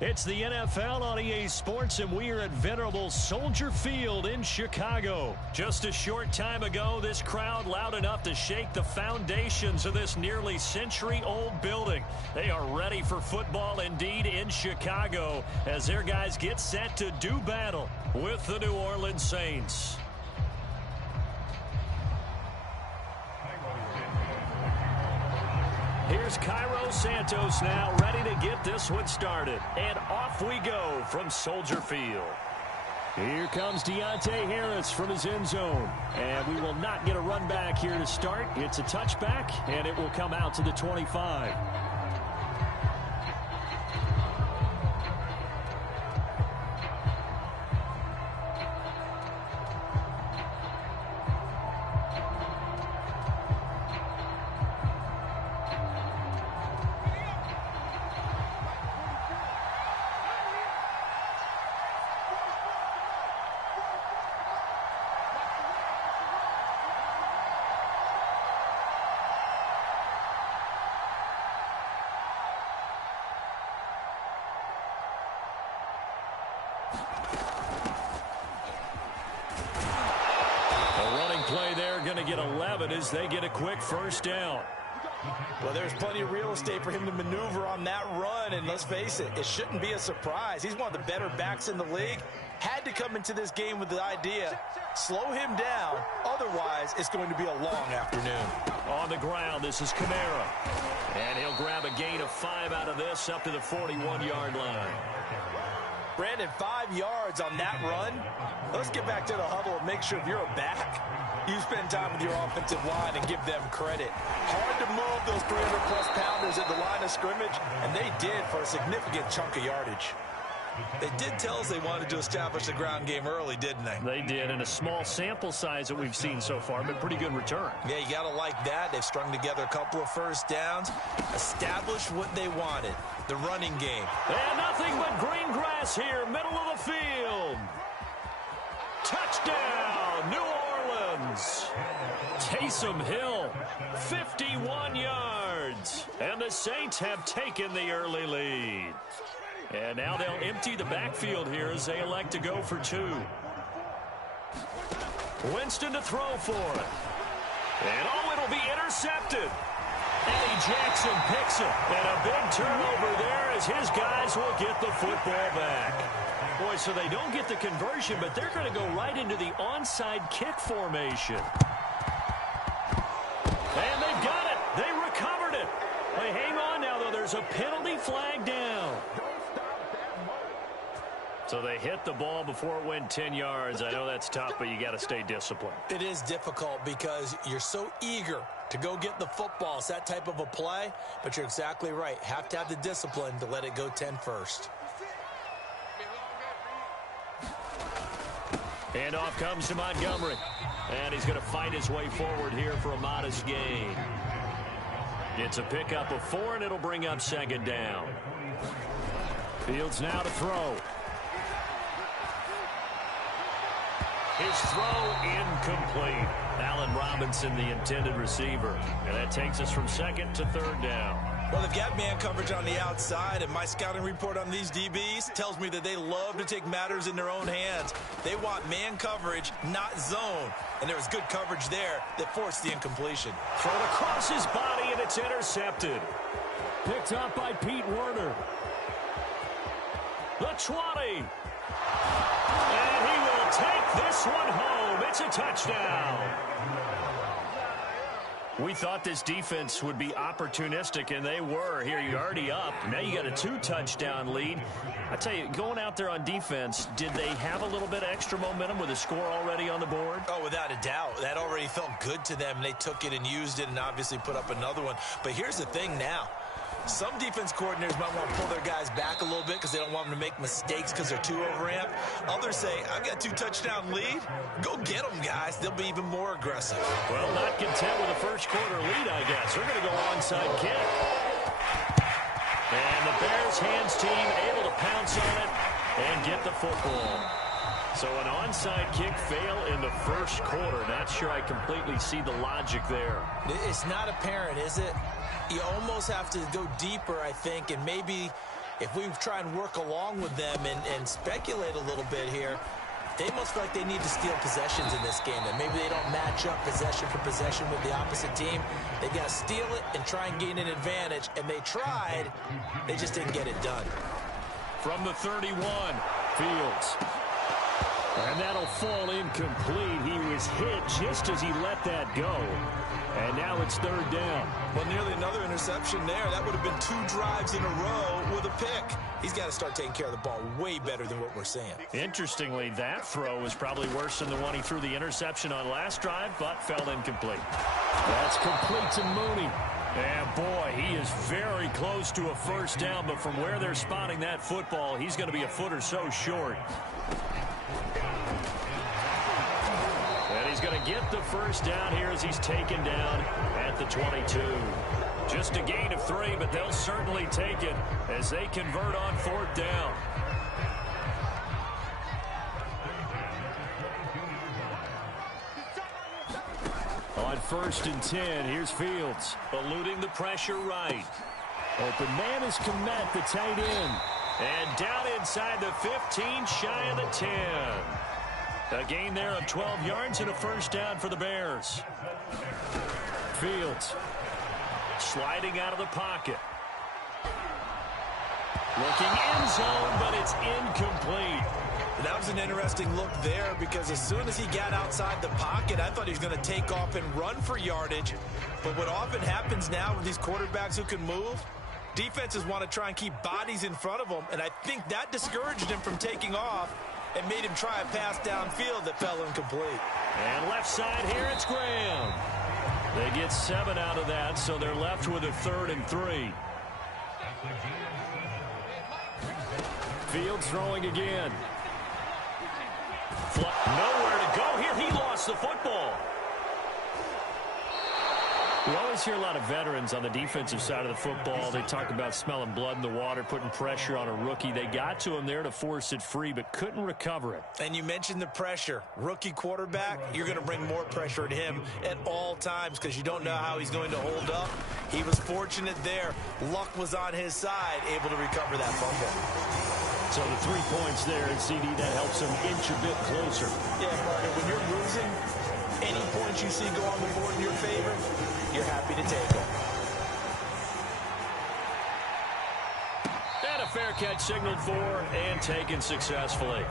It's the NFL on EA Sports, and we are at venerable Soldier Field in Chicago. Just a short time ago, this crowd loud enough to shake the foundations of this nearly century-old building. They are ready for football indeed in Chicago as their guys get set to do battle with the New Orleans Saints. Here's Cairo Santos now, ready to get this one started. And off we go from Soldier Field. Here comes Deontay Harris from his end zone. And we will not get a run back here to start. It's a touchback, and it will come out to the 25. Play there, going to get 11 as they get a quick first down. Well, there's plenty of real estate for him to maneuver on that run, and let's face it, it shouldn't be a surprise. He's one of the better backs in the league. Had to come into this game with the idea, slow him down, otherwise it's going to be a long afternoon. On the ground, this is Kamara. And he'll grab a gain of 5 out of this up to the 41-yard line. Brandon, 5 yards on that run. Let's get back to the huddle and make sure if you're a back, you spend time with your offensive line and give them credit. Hard to move those 300-plus pounders at the line of scrimmage, and they did for a significant chunk of yardage. They did tell us they wanted to establish the ground game early, didn't they? They did, and a small sample size that we've seen so far, but pretty good return. Yeah, you got to like that. They've strung together a couple of first downs, established what they wanted, the running game. And nothing but green grass here, middle of the field. Touchdown, New Orleans. Taysom Hill, 51 yards. And the Saints have taken the early lead. And now they'll empty the backfield here as they elect to go for 2. Winston to throw for it. And oh, it'll be intercepted. Eddie Jackson picks it. And a big turnover there as his guys will get the football back. Boy, so they don't get the conversion, but they're going to go right into the onside kick formation. And they've got it. They recovered it. Hey, hang on now, though. There's a penalty flag down. So they hit the ball before it went 10 yards. I know that's tough, but you got to stay disciplined. It is difficult because you're so eager to go get the football. It's that type of a play, but you're exactly right. Have to have the discipline to let it go 10 first. And off comes to Montgomery. And he's going to fight his way forward here for a modest gain. It's a pickup of 4, and it'll bring up second down. Fields now to throw. His throw incomplete. Allen Robinson, the intended receiver. And that takes us from second to third down. Well, they've got man coverage on the outside, and my scouting report on these DBs tells me that they love to take matters in their own hands. They want man coverage, not zone. And there was good coverage there that forced the incompletion. Thrown across his body, and it's intercepted. Picked up by Pete Werner. The 20. And he will take this one home. It's a touchdown. We thought this defense would be opportunistic, and they were. Here, you're already up. Now you got a 2-touchdown lead. I tell you, going out there on defense, did they have a little bit of extra momentum with a score already on the board? Oh, without a doubt. That already felt good to them. They took it and used it and obviously put up another one. But here's the thing now. Some defense coordinators might want to pull their guys back a little bit because they don't want them to make mistakes because they're too overamped. Others say, I've got a 2-touchdown lead. Go get them, guys. They'll be even more aggressive. Well, not content with a first-quarter lead, I guess. They're going to go onside kick. And the Bears hands team able to pounce on it and get the football. So an onside kick fail in the first quarter. Not sure I completely see the logic there. It's not apparent, is it? You almost have to go deeper, I think, and maybe if we try and work along with them and speculate a little bit here, they must feel like they need to steal possessions in this game, and maybe they don't match up possession for possession with the opposite team. They've got to steal it and try and gain an advantage, and they tried. They just didn't get it done. From the 31, Fields. And that'll fall incomplete. He was hit just as he let that go. And now it's third down. Well, nearly another interception there. That would have been 2 drives in a row with a pick. He's got to start taking care of the ball way better than what we're seeing. Interestingly, that throw was probably worse than the one he threw the interception on last drive, but fell incomplete. That's complete to Mooney. And boy, he is very close to a first down, but from where they're spotting that football, he's going to be a foot or so short. And he's going to get the first down here as he's taken down at the 22. Just a gain of 3, but they'll certainly take it as they convert on fourth down. On 1st and 10, here's Fields, eluding the pressure right. Open man is Komet, the tight end. And down inside the 15, shy of the 10. A gain there of 12 yards and a first down for the Bears. Fields sliding out of the pocket. Looking end zone, but it's incomplete. That was an interesting look there because as soon as he got outside the pocket, I thought he was going to take off and run for yardage. But what often happens now with these quarterbacks who can move, defenses want to try and keep bodies in front of them, and I think that discouraged him from taking off and made him try a pass downfield that fell incomplete. And left side here, it's Graham. They get 7 out of that, so they're left with a 3rd and 3. Fields throwing again. Nowhere to go here. He lost the football. We always hear a lot of veterans on the defensive side of the football. They talk about smelling blood in the water, putting pressure on a rookie. They got to him there to force it free, but couldn't recover it. And you mentioned the pressure. Rookie quarterback, you're going to bring more pressure at him at all times because you don't know how he's going to hold up. He was fortunate there. Luck was on his side, able to recover that fumble. So the 3 points there, and CD, that helps him inch a bit closer. Yeah, partner, when you're losing, any points you see go on the board in your favor, you're happy to take them. And a fair catch signaled for and taken successfully.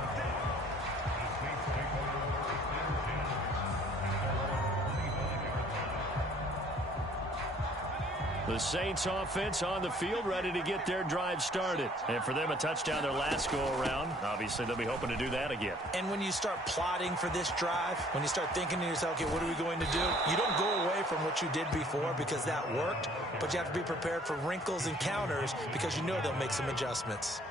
The Saints offense on the field, ready to get their drive started. And for them, a touchdown their last go-around. Obviously, they'll be hoping to do that again. And when you start plotting for this drive, when you start thinking to yourself, okay, what are we going to do? You don't go away from what you did before because that worked, but you have to be prepared for wrinkles and counters because you know they'll make some adjustments.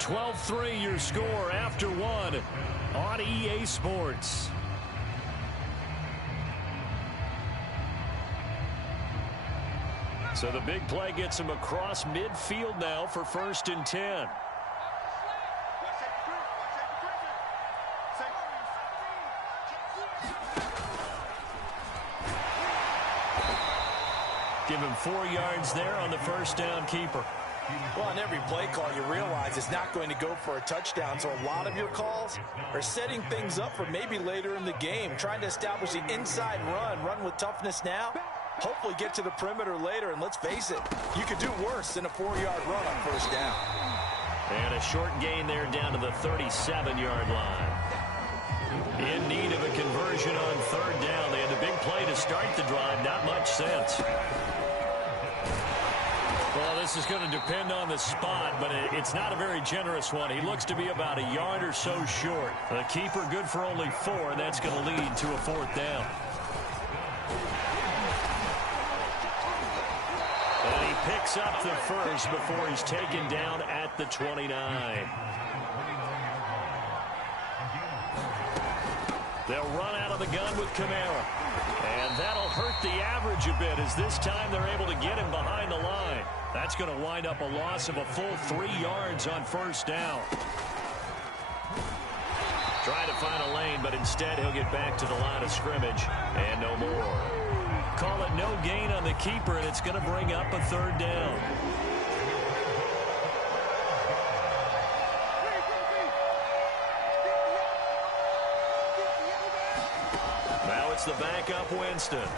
12-3 your score after 1 on EA Sports. So the big play gets him across midfield now for 1st and 10. Give him 4 yards there on the first down keeper. Well, on every play call, you realize it's not going to go for a touchdown. So a lot of your calls are setting things up for maybe later in the game, trying to establish the inside run with toughness now. Hopefully get to the perimeter later, and let's face it, you could do worse than a 4-yard run on first down. And a short gain there down to the 37-yard line. In need of a conversion on 3rd down. They had the big play to start the drive. Not much sense. Well, this is going to depend on the spot, but it's not a very generous one. He looks to be about a yard or so short. The keeper good for only 4, and that's going to lead to a 4th down. And he picks up the first before he's taken down at the 29. They'll run out of the gun with Kamara. And that'll hurt the average a bit as this time they're able to get him behind the line. That's going to wind up a loss of a full 3 yards on first down. Trying to find a lane, but instead he'll get back to the line of scrimmage and no more. Call it no gain on the keeper, and it's going to bring up a 3rd down. It's the backup Winston.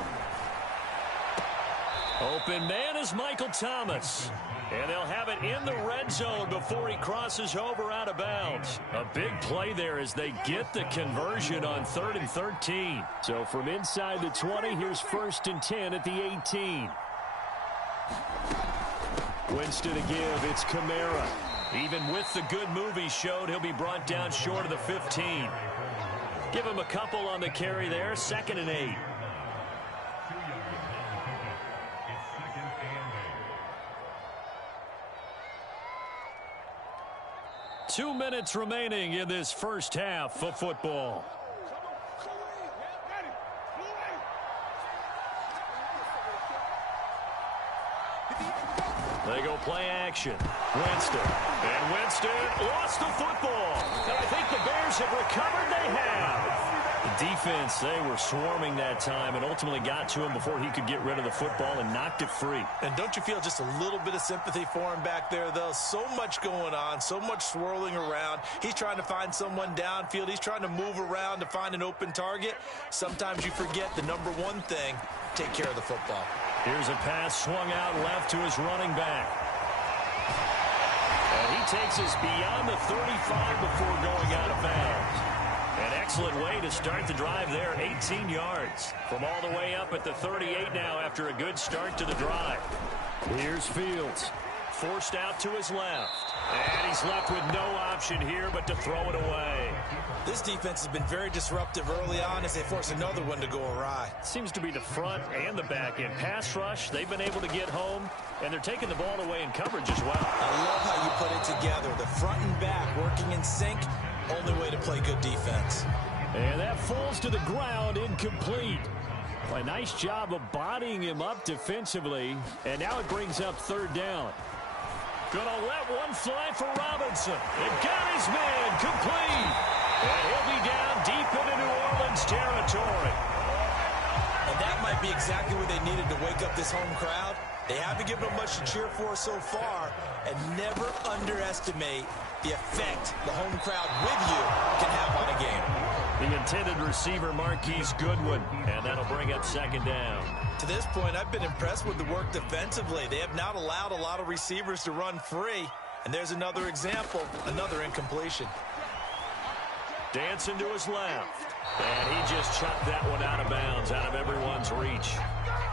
Open man is Michael Thomas. And they'll have it in the red zone before he crosses over out of bounds. A big play there as they get the conversion on 3rd and 13. So from inside the 20, here's 1st and 10 at the 18. Winston to give. It's Kamara. Even with the good move he showed, he'll be brought down short of the 15. Give him a couple on the carry there. 2nd and 8. Two minutes remaining in this first half of football. They go play action. Winston. And Winston lost the football. And I think the Bears have recovered. They have. The defense, they were swarming that time and ultimately got to him before he could get rid of the football and knocked it free. And don't you feel just a little bit of sympathy for him back there, though? So much going on, so much swirling around. He's trying to find someone downfield. He's trying to move around to find an open target. Sometimes you forget the number one thing, take care of the football. Here's a pass swung out left to his running back. And he takes us beyond the 35 before going out of bounds. An excellent way to start the drive there, 18 yards. From all the way up at the 38 now after a good start to the drive. Here's Fields. Forced out to his left. And he's left with no option here but to throw it away. This defense has been very disruptive early on as they force another one to go awry. Seems to be the front and the back end. Pass rush, they've been able to get home, and they're taking the ball away in coverage as well. I love how you put it together. The front and back working in sync, only way to play good defense. And that falls to the ground, incomplete. A nice job of bodying him up defensively, and now it brings up 3rd down. Gonna let one fly for Robinson. It got his man complete. And he'll be down deep into New Orleans territory. And that might be exactly what they needed to wake up this home crowd. They haven't given them much to cheer for so far, and never underestimate the effect the home crowd with you can have on a game. The intended receiver, Marquise Goodwin, and that'll bring up 2nd down. To this point, I've been impressed with the work defensively. They have not allowed a lot of receivers to run free. And there's another example, another incompletion. Dancing to his left. And he just chucked that one out of bounds, out of everyone's reach.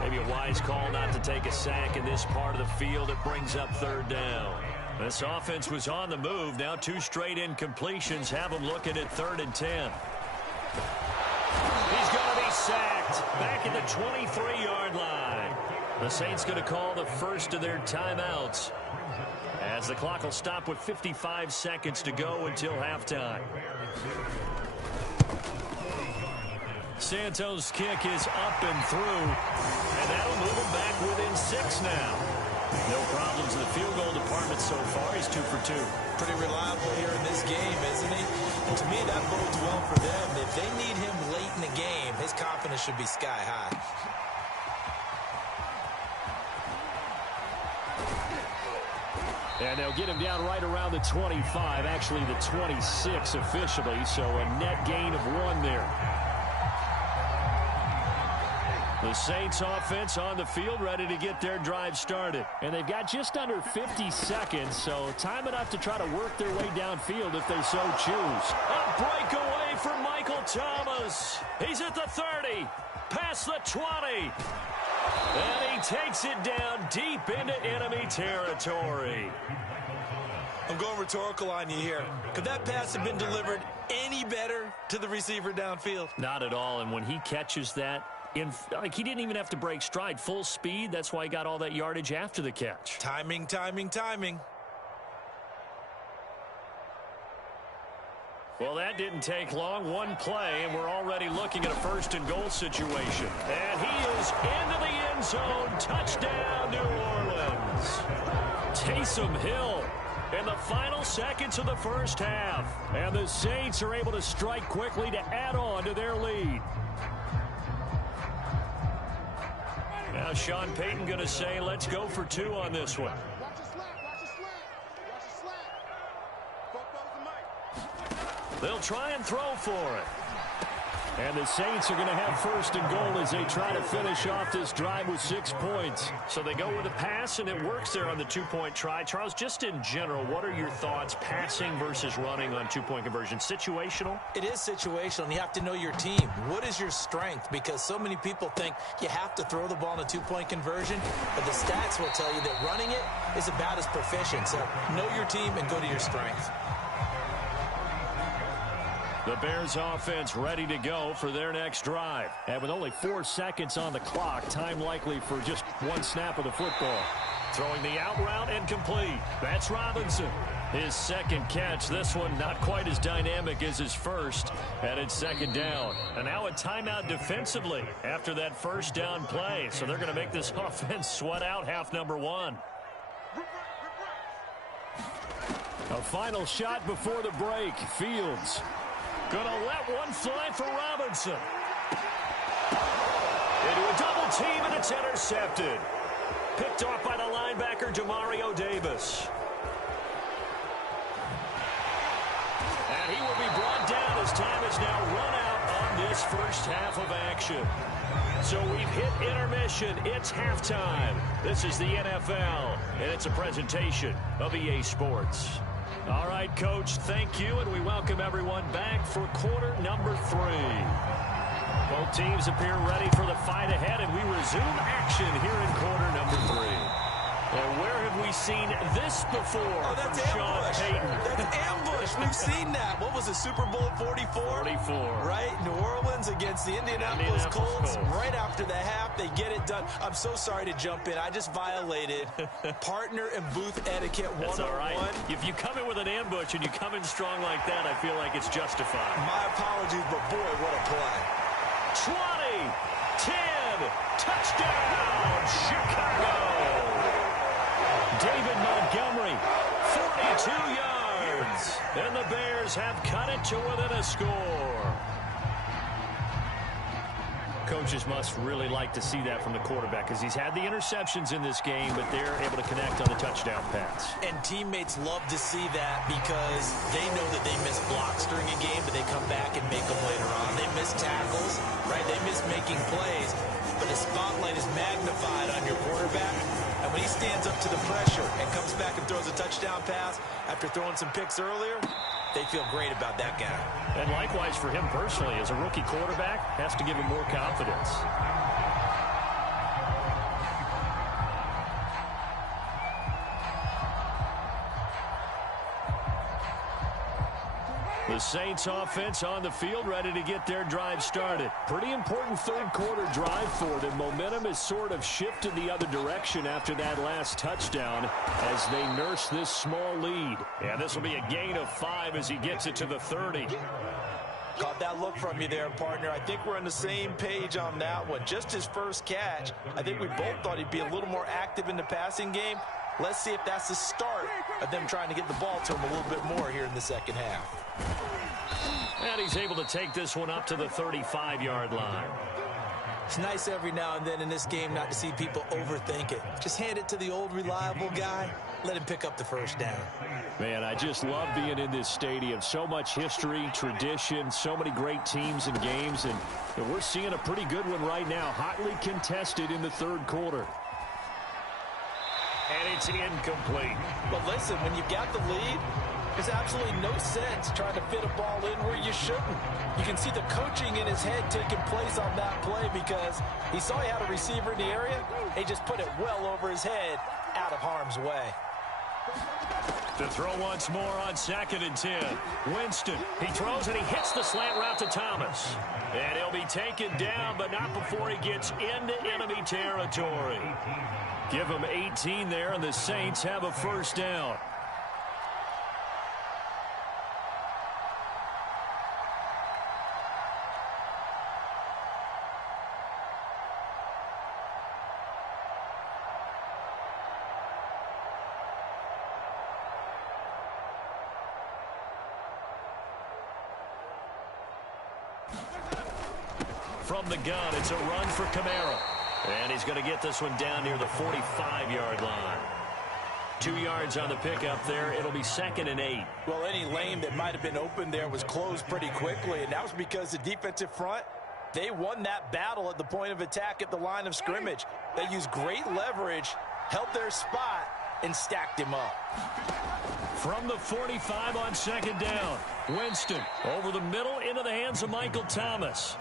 Maybe a wise call not to take a sack in this part of the field. It brings up 3rd down. This offense was on the move. Now 2 straight incompletions have them looking at 3rd and 10. He's going to be sacked back at the 23-yard line. The Saints going to call the first of their timeouts as the clock will stop with 55 seconds to go until halftime. Santos' kick is up and through, and that'll move him back within 6 now. No problems in the field goal department so far. He's 2 for 2. Pretty reliable here in this game, isn't he? And to me, that bodes well for them. If they need him late in the game, his confidence should be sky high. And they'll get him down right around the 25, actually the 26 officially, so a net gain of 1 there. The Saints offense on the field ready to get their drive started. And they've got just under 50 seconds, so time enough to try to work their way downfield if they so choose. A breakaway for Michael Thomas. He's at the 30, past the 20. And he takes it down deep into enemy territory. I'm going rhetorical on you here. Could that pass have been delivered any better to the receiver downfield? Not at all, and when he catches that, he didn't even have to break stride. Full speed, that's why he got all that yardage after the catch. Timing, timing, timing. Well, that didn't take long. 1 play, and we're already looking at a 1st and goal situation. And he is into the end zone. Touchdown, New Orleans. Taysom Hill in the final seconds of the first half. And the Saints are able to strike quickly to add on to their lead. Now Sean Payton going to say, let's go for 2 on this one. They'll try and throw for it. And the Saints are going to have first and goal as they try to finish off this drive with 6 points. So they go with a pass, and it works there on the two-point try. Charles, just in general, what are your thoughts passing versus running on two-point conversion? Situational? It is situational, and you have to know your team. What is your strength? Because so many people think you have to throw the ball in a two-point conversion, but the stats will tell you that running it is about as proficient. So know your team and go to your strength. The Bears offense ready to go for their next drive. And with only 4 seconds on the clock, time likely for just one snap of the football. Throwing the out route and complete. That's Robinson. His second catch. This one not quite as dynamic as his first. And it's second down. And now a timeout defensively after that first down play. So they're going to make this offense sweat out half number one. A final shot before the break. Fields gonna let one fly for Robinson. Into a double team, and it's intercepted. Picked off by the linebacker, Demario Davis. And he will be brought down as time is now run out on this first half of action. So we've hit intermission. It's halftime. This is the NFL, and it's a presentation of EA Sports. All right, Coach, thank you, and we welcome everyone back for quarter number 3. Both teams appear ready for the fight ahead, and we resume action here in quarter number 3. And where have we seen this before? Oh, that's from ambush. Sean Payton? That's ambush. We've seen that. What was it, Super Bowl 44? 44. Right? New Orleans against the Indianapolis Colts. Right after the half, they get it done. I'm so sorry to jump in. I just violated partner and booth etiquette 101. That's all right. If you come in with an ambush and you come in strong like that, I feel like it's justified. My apologies, but boy, what a play. 20, 10, touchdown, Chicago. David Montgomery, 42 yards. And the Bears have cut it to within a score. Coaches must really like to see that from the quarterback because he's had the interceptions in this game, but they're able to connect on the touchdown pass. And teammates love to see that because they know that they miss blocks during a game, but they come back and make them later on. They miss tackles, right? They miss making plays, but the spotlight is magnified on your quarterback. And when he stands up to the pressure and comes back and throws a touchdown pass after throwing some picks earlier, they feel great about that guy. And likewise for him personally, as a rookie quarterback, has to give him more confidence. The Saints offense on the field, ready to get their drive started. Pretty important third quarter drive for them. Momentum has sort of shifted the other direction after that last touchdown as they nurse this small lead. And this will be a gain of 5 as he gets it to the 30. Caught that look from you there, partner. I think we're on the same page on that one. Just his first catch. I think we both thought he'd be a little more active in the passing game. Let's see if that's the start of them trying to get the ball to him a little bit more here in the second half. And he's able to take this one up to the 35-yard line. It's nice every now and then in this game not to see people overthink it. Just hand it to the old reliable guy. Let him pick up the first down. Man, I just love being in this stadium. So much history, tradition, so many great teams and games. And we're seeing a pretty good one right now. Hotly contested in the third quarter. And it's incomplete. But listen, when you've got the lead, there's absolutely no sense trying to fit a ball in where you shouldn't. You can see the coaching in his head taking place on that play because he saw he had a receiver in the area. He just put it well over his head, out of harm's way. To throw once more on 2nd and 10. Winston, he throws and he hits the slant route to Thomas. And he'll be taken down, but not before he gets into enemy territory. Give him 18 there, and the Saints have a first down. From the gun, it's a run for Kamara. And he's going to get this one down near the 45-yard line. 2 yards on the pickup there. It'll be 2nd and 8. Well, any lane that might have been open there was closed pretty quickly, and that was because the defensive front, they won that battle at the point of attack at the line of scrimmage. They used great leverage, held their spot, and stacked him up. From the 45 on 2nd down, Winston over the middle into the hands of Michael Thomas.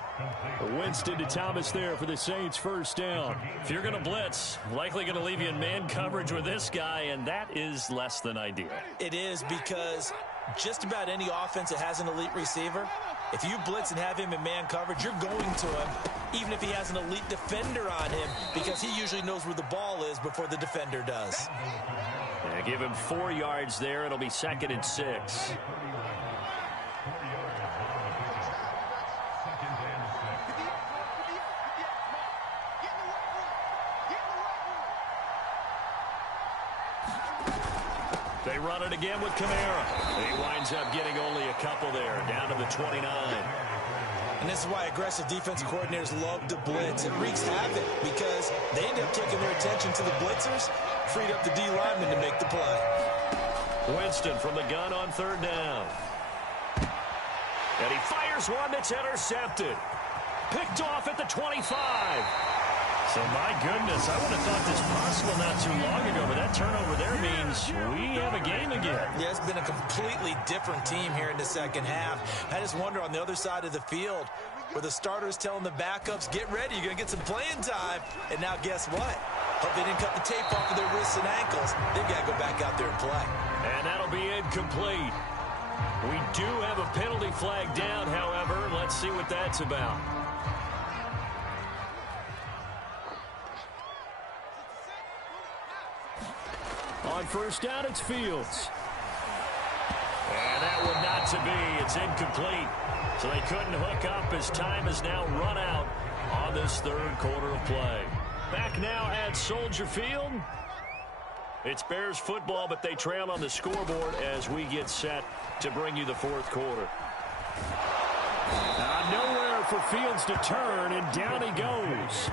Winston to Thomas there for the Saints' 1st down. If you're going to blitz, likely going to leave you in man coverage with this guy, and that is less than ideal. It is, because just about any offense that has an elite receiver, if you blitz and have him in man coverage, you're going to him, even if he has an elite defender on him, because he usually knows where the ball is before the defender does. Yeah, give him 4 yards there. It'll be 2nd and 6. They run it again with Kamara. He winds up getting only a couple there, down to the 29. And this is why aggressive defensive coordinators love to blitz. It wreaks havoc because they end up taking their attention to the blitzers, freed up the D lineman to make the play. Winston from the gun on 3rd down. And he fires one that's intercepted. Picked off at the 25. So, my goodness, I would have thought this possible not too long ago, but that turnover there means we have a game again. Yeah, it's been a completely different team here in the second half. I just wonder on the other side of the field where the starters telling the backups, get ready, you're going to get some playing time. And now guess what? Hope they didn't cut the tape off of their wrists and ankles. They've got to go back out there and play. And that'll be incomplete. We do have a penalty flag down, however. Let's see what that's about. On 1st down, it's Fields. And that one not to be. It's incomplete. So they couldn't hook up as time has now run out on this 3rd quarter of play. Back now at Soldier Field. It's Bears football, but they trail on the scoreboard as we get set to bring you the 4th quarter. Nowhere for Fields to turn, and down he goes.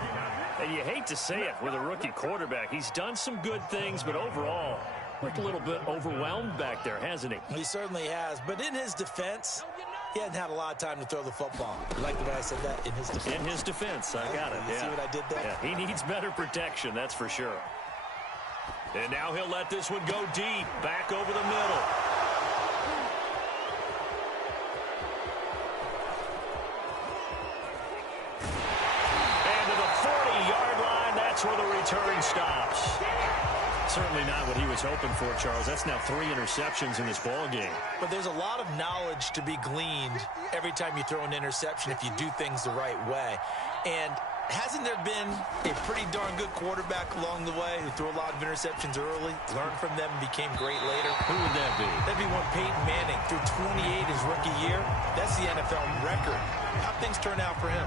And you hate to say it with a rookie quarterback. He's done some good things, but overall, looked a little bit overwhelmed back there, hasn't he? He certainly has. But in his defense, he hadn't had a lot of time to throw the football. You like the way I said that? In his defense. In his defense. I got it. You see what I did there? Yeah, he needs better protection, that's for sure. And now he'll let this one go deep, back over the middle. That's where the return stops. Certainly not what he was hoping for, Charles. That's now 3 interceptions in this ball game. But there's a lot of knowledge to be gleaned every time you throw an interception if you do things the right way. And hasn't there been a pretty darn good quarterback along the way who threw a lot of interceptions early, learned from them, and became great later? Who would that be? That'd be one Peyton Manning. Threw 28 his rookie year. That's the NFL record. How'd things turn out for him?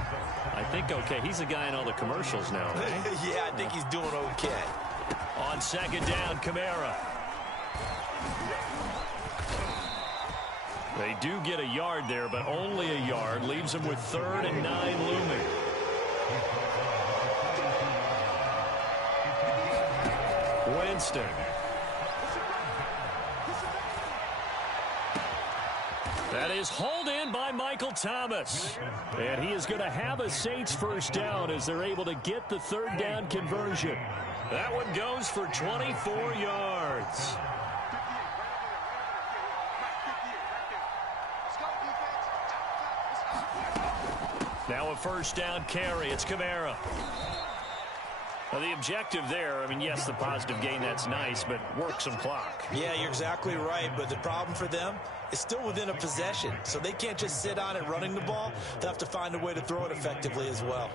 I think okay. He's a guy in all the commercials now, right? Yeah, I think he's doing okay. On 2nd down, Kamara. They do get a yard there, but only a yard. Leaves them with 3rd and 9 looming. Winston. That is hauled in by Michael Thomas. And he is going to have a Saints 1st down as they're able to get the 3rd down conversion. That one goes for 24 yards. Now a 1st down carry. It's Kamara. Now the objective there, I mean, yes, the positive gain, that's nice, but work some clock. Yeah, you're exactly right, but the problem for them is still within a possession, so they can't just sit on it running the ball. They'll have to find a way to throw it effectively as well.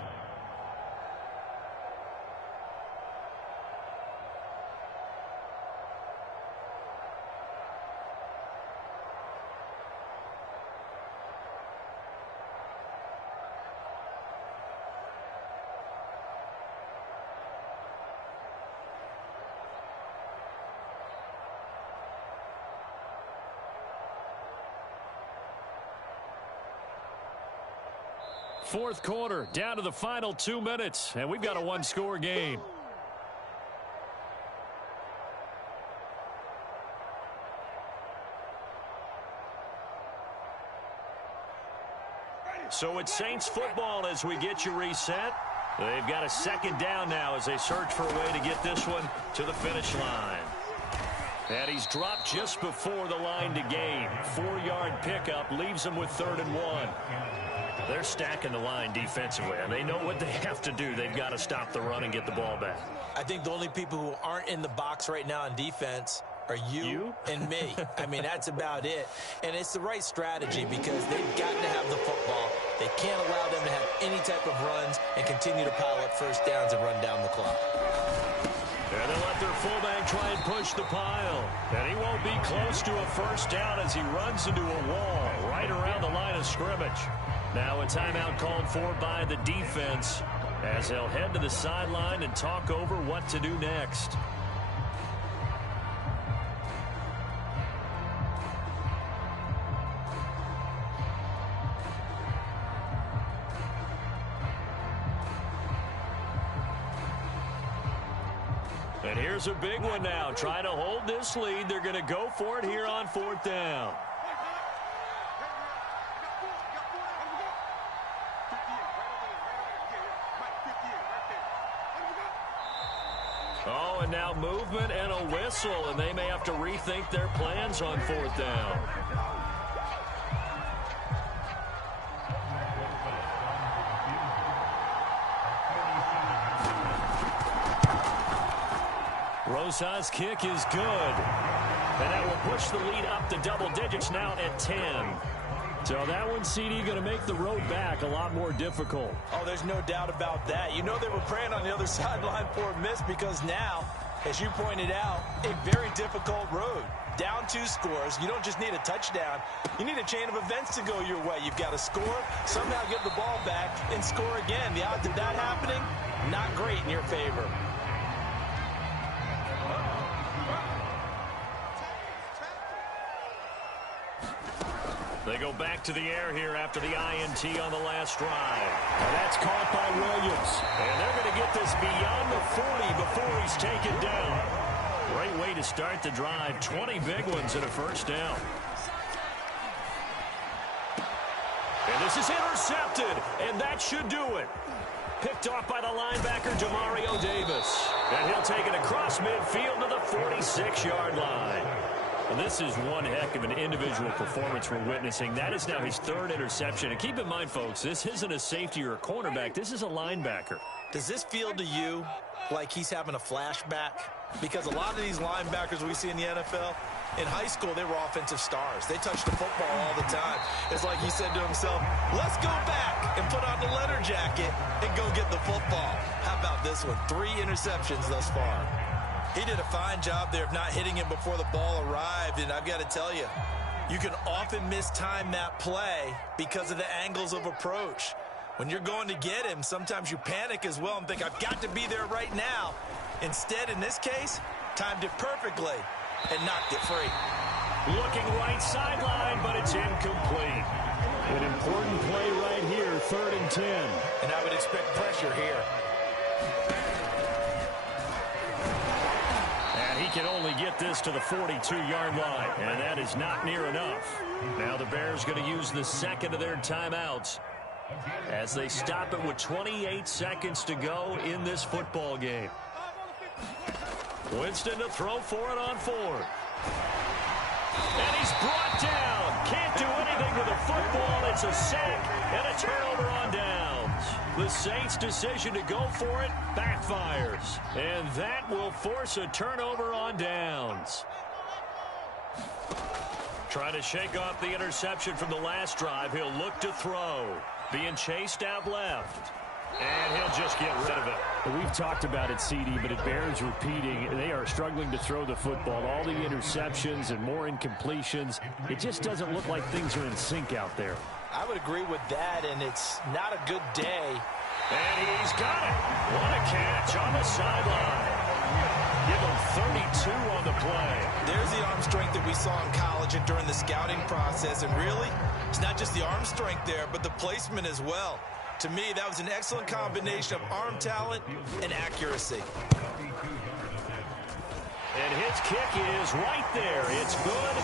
Fourth quarter, down to the final 2 minutes, and we've got a one-score game. So it's Saints football as we get you reset. They've got a second down now as they search for a way to get this one to the finish line. And he's dropped just before the line to gain. 4-yard pickup leaves him with 3rd and 1. They're stacking the line defensively, and they know what they have to do. They've got to stop the run and get the ball back. I think the only people who aren't in the box right now on defense are you and me. I mean, that's about it. And it's the right strategy because they've got to have the football. They can't allow them to have any type of runs and continue to pile up first downs and run down the clock. And they'll let their fullback try and push the pile. And he won't be close to a first down as he runs into a wall right around the line of scrimmage. Now a timeout called for by the defense as they'll head to the sideline and talk over what to do next. And here's a big one now. Trying to hold this lead. They're going to go for it here on 4th down. Oh, and now movement and a whistle, and they may have to rethink their plans on 4th down. Rosa's kick is good. And that will push the lead up to double digits now at 10. So that one, CD, going to make the road back a lot more difficult. Oh, there's no doubt about that. You know they were praying on the other sideline for a miss because now, as you pointed out, a very difficult road. Down 2 scores. You don't just need a touchdown. You need a chain of events to go your way. You've got to score, somehow get the ball back, and score again. The odds of that happening, not great in your favor. They go back to the air here after the INT on the last drive. And that's caught by Williams. And they're going to get this beyond the 40 before he's taken down. Great way to start the drive. 20 big ones and a first down. And this is intercepted. And that should do it. Picked off by the linebacker, Demario Davis. And he'll take it across midfield to the 46-yard line. Well, this is one heck of an individual performance we're witnessing. That is now his 3rd interception. And keep in mind, folks, this isn't a safety or a cornerback. This is a linebacker. Does this feel to you like he's having a flashback? Because a lot of these linebackers we see in the NFL, in high school, they were offensive stars. They touched the football all the time. It's like he said to himself, let's go back and put on the leather jacket and go get the football. How about this one? 3 interceptions thus far. He did a fine job there of not hitting him before the ball arrived, and I've got to tell you, you can often mistime that play because of the angles of approach. When you're going to get him, sometimes you panic as well and think, I've got to be there right now. Instead, in this case, timed it perfectly and knocked it free. Looking right sideline, but it's incomplete. An important play right here, 3rd and 10. And I would expect pressure here. He can only get this to the 42-yard line, and that is not near enough. Now the Bears going to use the second of their timeouts as they stop it with 28 seconds to go in this football game. Winston to throw for it on 4th. And he's brought down. Can't do anything with the football. It's a sack and a turnover on downs. The Saints' decision to go for it backfires. And that will force a turnover on downs. Trying to shake off the interception from the last drive. He'll look to throw. Being chased out left. And he'll just get rid of it. We've talked about it, CD, but it bears repeating. They are struggling to throw the football. All the interceptions and more incompletions. It just doesn't look like things are in sync out there. I would agree with that, and it's not a good day. And he's got it. What a catch on the sideline. Give him 32 on the play. There's the arm strength that we saw in college and during the scouting process. And really, it's not just the arm strength there, but the placement as well. To me, that was an excellent combination of arm talent and accuracy. And his kick is right there. It's good.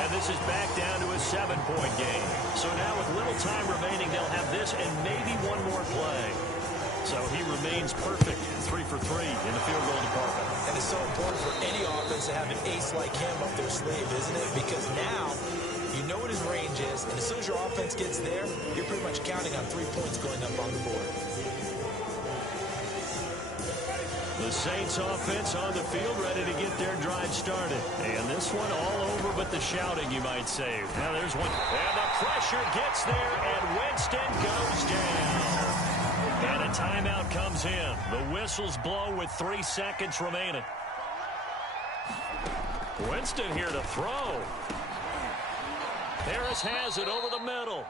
And this is back down to a 7-point game. So now with little time remaining, they'll have this and maybe one more play. So he remains perfect, 3 for 3 in the field goal department. And it's so important for any offense to have an ace like him up their sleeve, isn't it? Because now you know what his range is, and as soon as your offense gets there, you're pretty much counting on 3 points going up on the board. The Saints offense on the field, ready to get their drive started. And this one all over but the shouting, you might say. Now there's one. And the pressure gets there, and Winston goes down. And a timeout comes in. The whistles blow with 3 seconds remaining. Winston here to throw. Harris has it over the middle.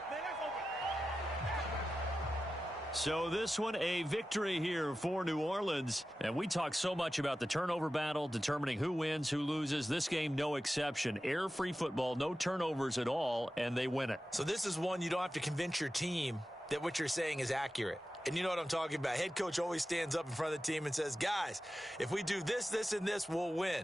So this one a victory here for New Orleans. And we talk so much about the turnover battle, determining who wins, who loses. This game, no exception. Air-free football, no turnovers at all, and they win it. So this is one you don't have to convince your team that what you're saying is accurate. And you know what I'm talking about. Head coach always stands up in front of the team and says, guys, if we do this, this, and this, we'll win.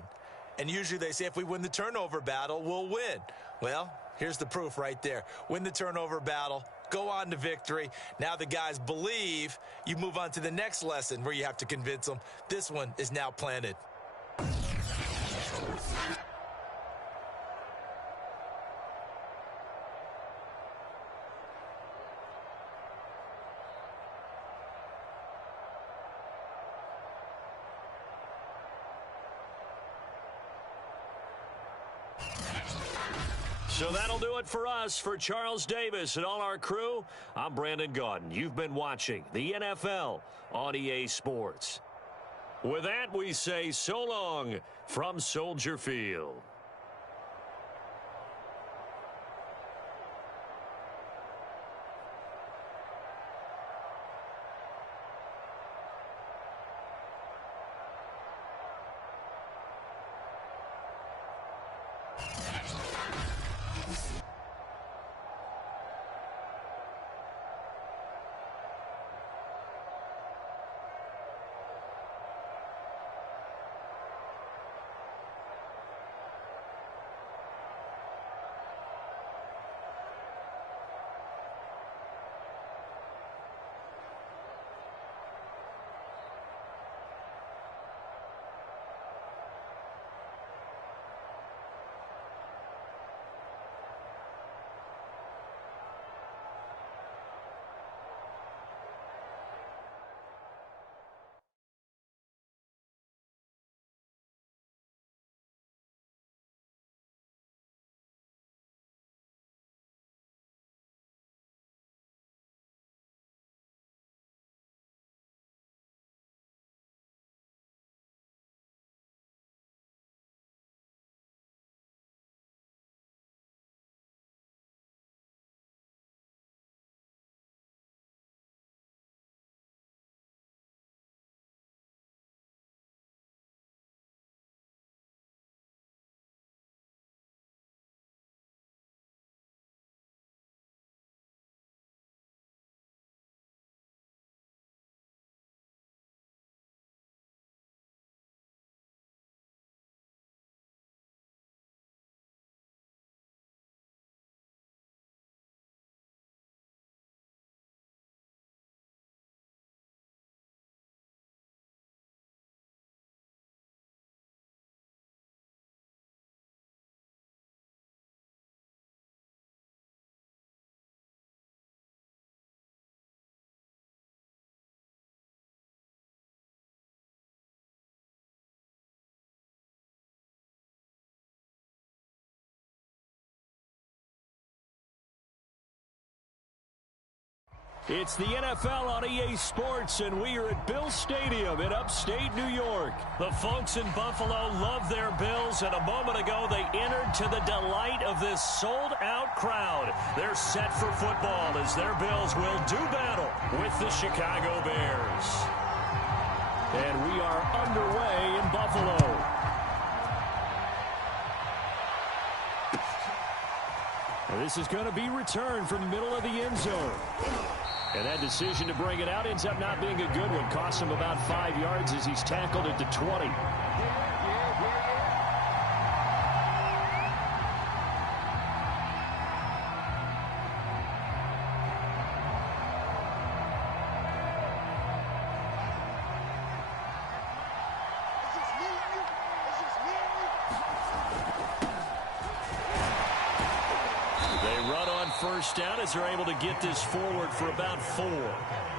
And usually they say if we win the turnover battle, we'll win. Well, here's the proof right there. Win the turnover battle. Go on to victory. Now the guys believe. You move on to the next lesson where you have to convince them. This one is now planted. So that'll do it for us. For Charles Davis and all our crew, I'm Brandon Gaudin. You've been watching the NFL on EA Sports. With that, we say so long from Soldier Field. It's the NFL on EA Sports, and we are at Bill Stadium in upstate New York. The folks in Buffalo love their Bills, and a moment ago they entered to the delight of this sold-out crowd. They're set for football as their Bills will do battle with the Chicago Bears. And we are underway in Buffalo. And this is going to be returned from the middle of the end zone. And that decision to bring it out ends up not being a good one. Cost him about 5 yards as he's tackled at the 20. first down as they're able to get this forward for about 4.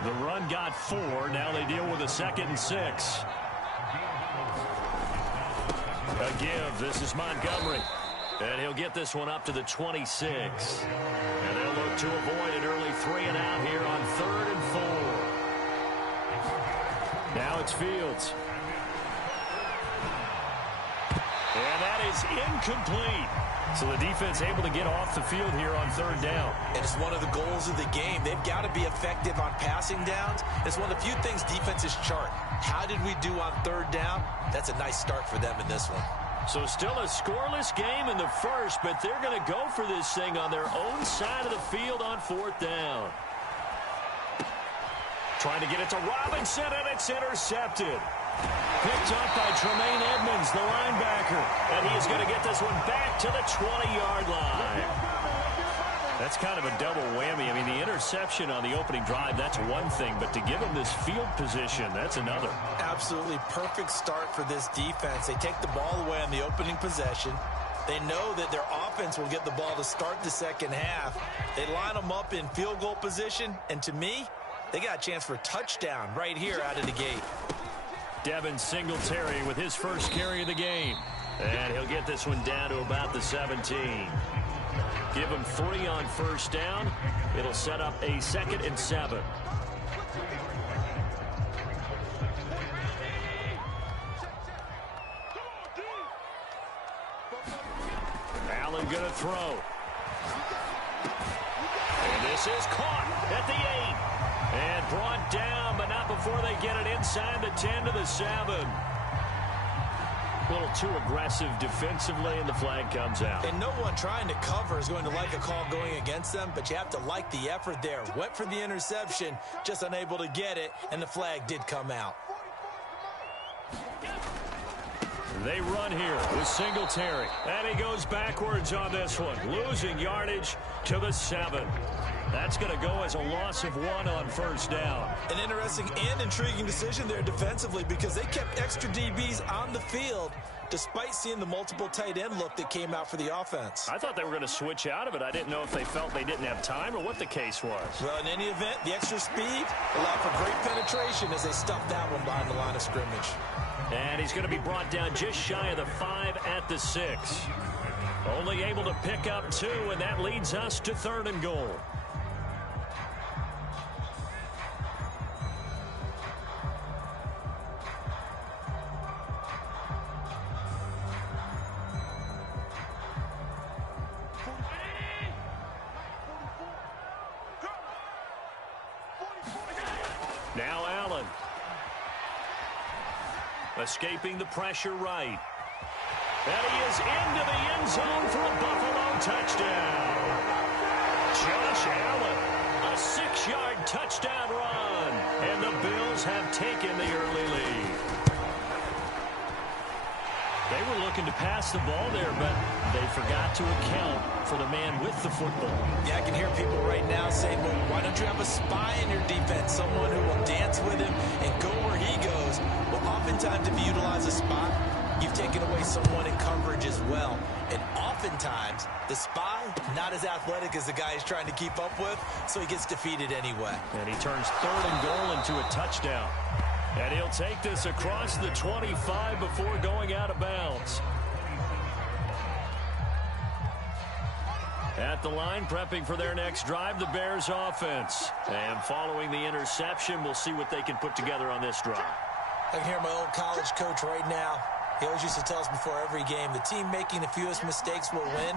The run got 4. Now they deal with a 2nd and 6. A give. This is Montgomery. And he'll get this one up to the 26. And they'll look to avoid an early 3 and out here on 3rd and 4. Now it's Fields. And that is incomplete. So the defense able to get off the field here on 3rd down. And it's one of the goals of the game. They've got to be effective on passing downs. It's one of the few things defenses chart. How did we do on 3rd down? That's a nice start for them in this one. So still a scoreless game in the first, but they're going to go for this thing on their own side of the field on 4th down. Trying to get it to Robinson, and it's intercepted. Picked up by Tremaine Edmonds, the linebacker. And he is going to get this one back to the 20-yard line. That's kind of a double whammy. I mean, the interception on the opening drive, that's one thing. But to give him this field position, that's another. Absolutely perfect start for this defense. They take the ball away on the opening possession. They know that their offense will get the ball to start the second half. They line them up in field goal position. And to me, they got a chance for a touchdown right here out of the gate. Devin Singletary with his first carry of the game. And he'll get this one down to about the 17. Give him 3 on first down. It'll set up a 2nd and 7. Allen going to throw. And this is caught at the 8. And brought down, but not before they get it inside the 10 to the 7. A little too aggressive defensively, and the flag comes out. And no one trying to cover is going to like a call going against them, but you have to like the effort there. Went for the interception, just unable to get it, and the flag did come out. They run here with Singletary. And he goes backwards on this one, losing yardage to the 7. That's going to go as a loss of 1 on first down. An interesting and intriguing decision there defensively because they kept extra DBs on the field despite seeing the multiple tight end look that came out for the offense. I thought they were going to switch out of it. I didn't know if they felt they didn't have time or what the case was. Well, in any event, the extra speed allowed for great penetration as they stuffed that one behind the line of scrimmage. And he's going to be brought down just shy of the 5 at the 6. Only able to pick up 2, and that leads us to 3rd and goal. Now Allen. Escaping the pressure right. And he is into the end zone for a Buffalo touchdown. Josh Allen, a 6-yard touchdown run. And the Bills have taken the early lead. They were looking to pass the ball there, but they forgot to account for the man with the football. Yeah, I can hear people right now saying, well, why don't you have a spy in your defense, someone who will dance with him and go where he goes? Well, oftentimes if you utilize a spy, you've taken away someone in coverage as well. And oftentimes, the spy, not as athletic as the guy he's trying to keep up with, so he gets defeated anyway. And he turns 3rd and goal into a touchdown. And he'll take this across the 25 before going out of bounds. At the line, prepping for their next drive, the Bears offense. And following the interception, we'll see what they can put together on this drive. I can hear my old college coach right now. He always used to tell us before every game, the team making the fewest mistakes will win.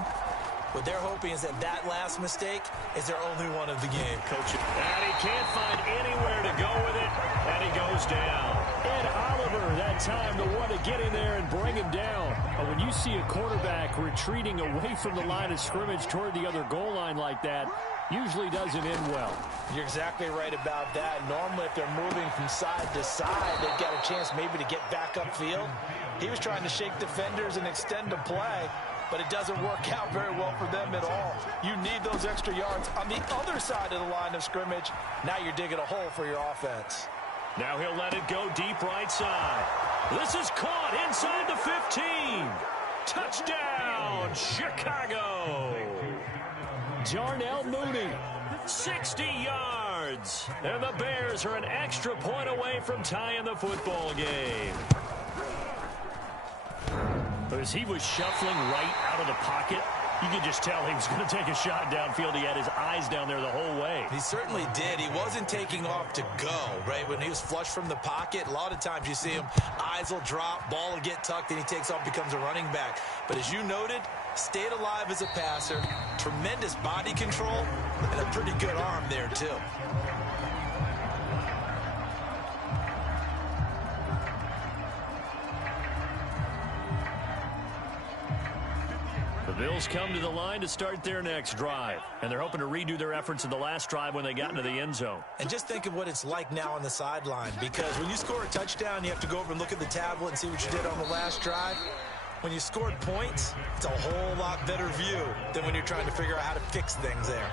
What they're hoping is that that last mistake is their only one of the game. Coach, and he can't find anywhere to go with it, and he goes down. Ed Oliver, that time, the one to get in there and bring him down. When you see a quarterback retreating away from the line of scrimmage toward the other goal line like that, usually doesn't end well. You're exactly right about that. Normally, if they're moving from side to side, they've got a chance maybe to get back upfield. He was trying to shake defenders and extend the play, but it doesn't work out very well for them at all. You need those extra yards on the other side of the line of scrimmage. Now you're digging a hole for your offense. Now he'll let it go deep right side. This is caught inside the 15. Touchdown, Chicago. Darnell Mooney, 60 yards. And the Bears are an extra point away from tying the football game. But as he was shuffling right out of the pocket, you could just tell he was going to take a shot downfield. He had his eyes down there the whole way. He certainly did. He wasn't taking off to go, right? When he was flush from the pocket, a lot of times you see him, eyes will drop, ball will get tucked, and he takes off, becomes a running back. But as you noted, stayed alive as a passer, tremendous body control, and a pretty good arm there, too. The Bills come to the line to start their next drive, and they're hoping to redo their efforts in the last drive when they got into the end zone. And just think of what it's like now on the sideline, because when you score a touchdown, you have to go over and look at the tablet and see what you did on the last drive. When you scored points, it's a whole lot better view than when you're trying to figure out how to fix things there.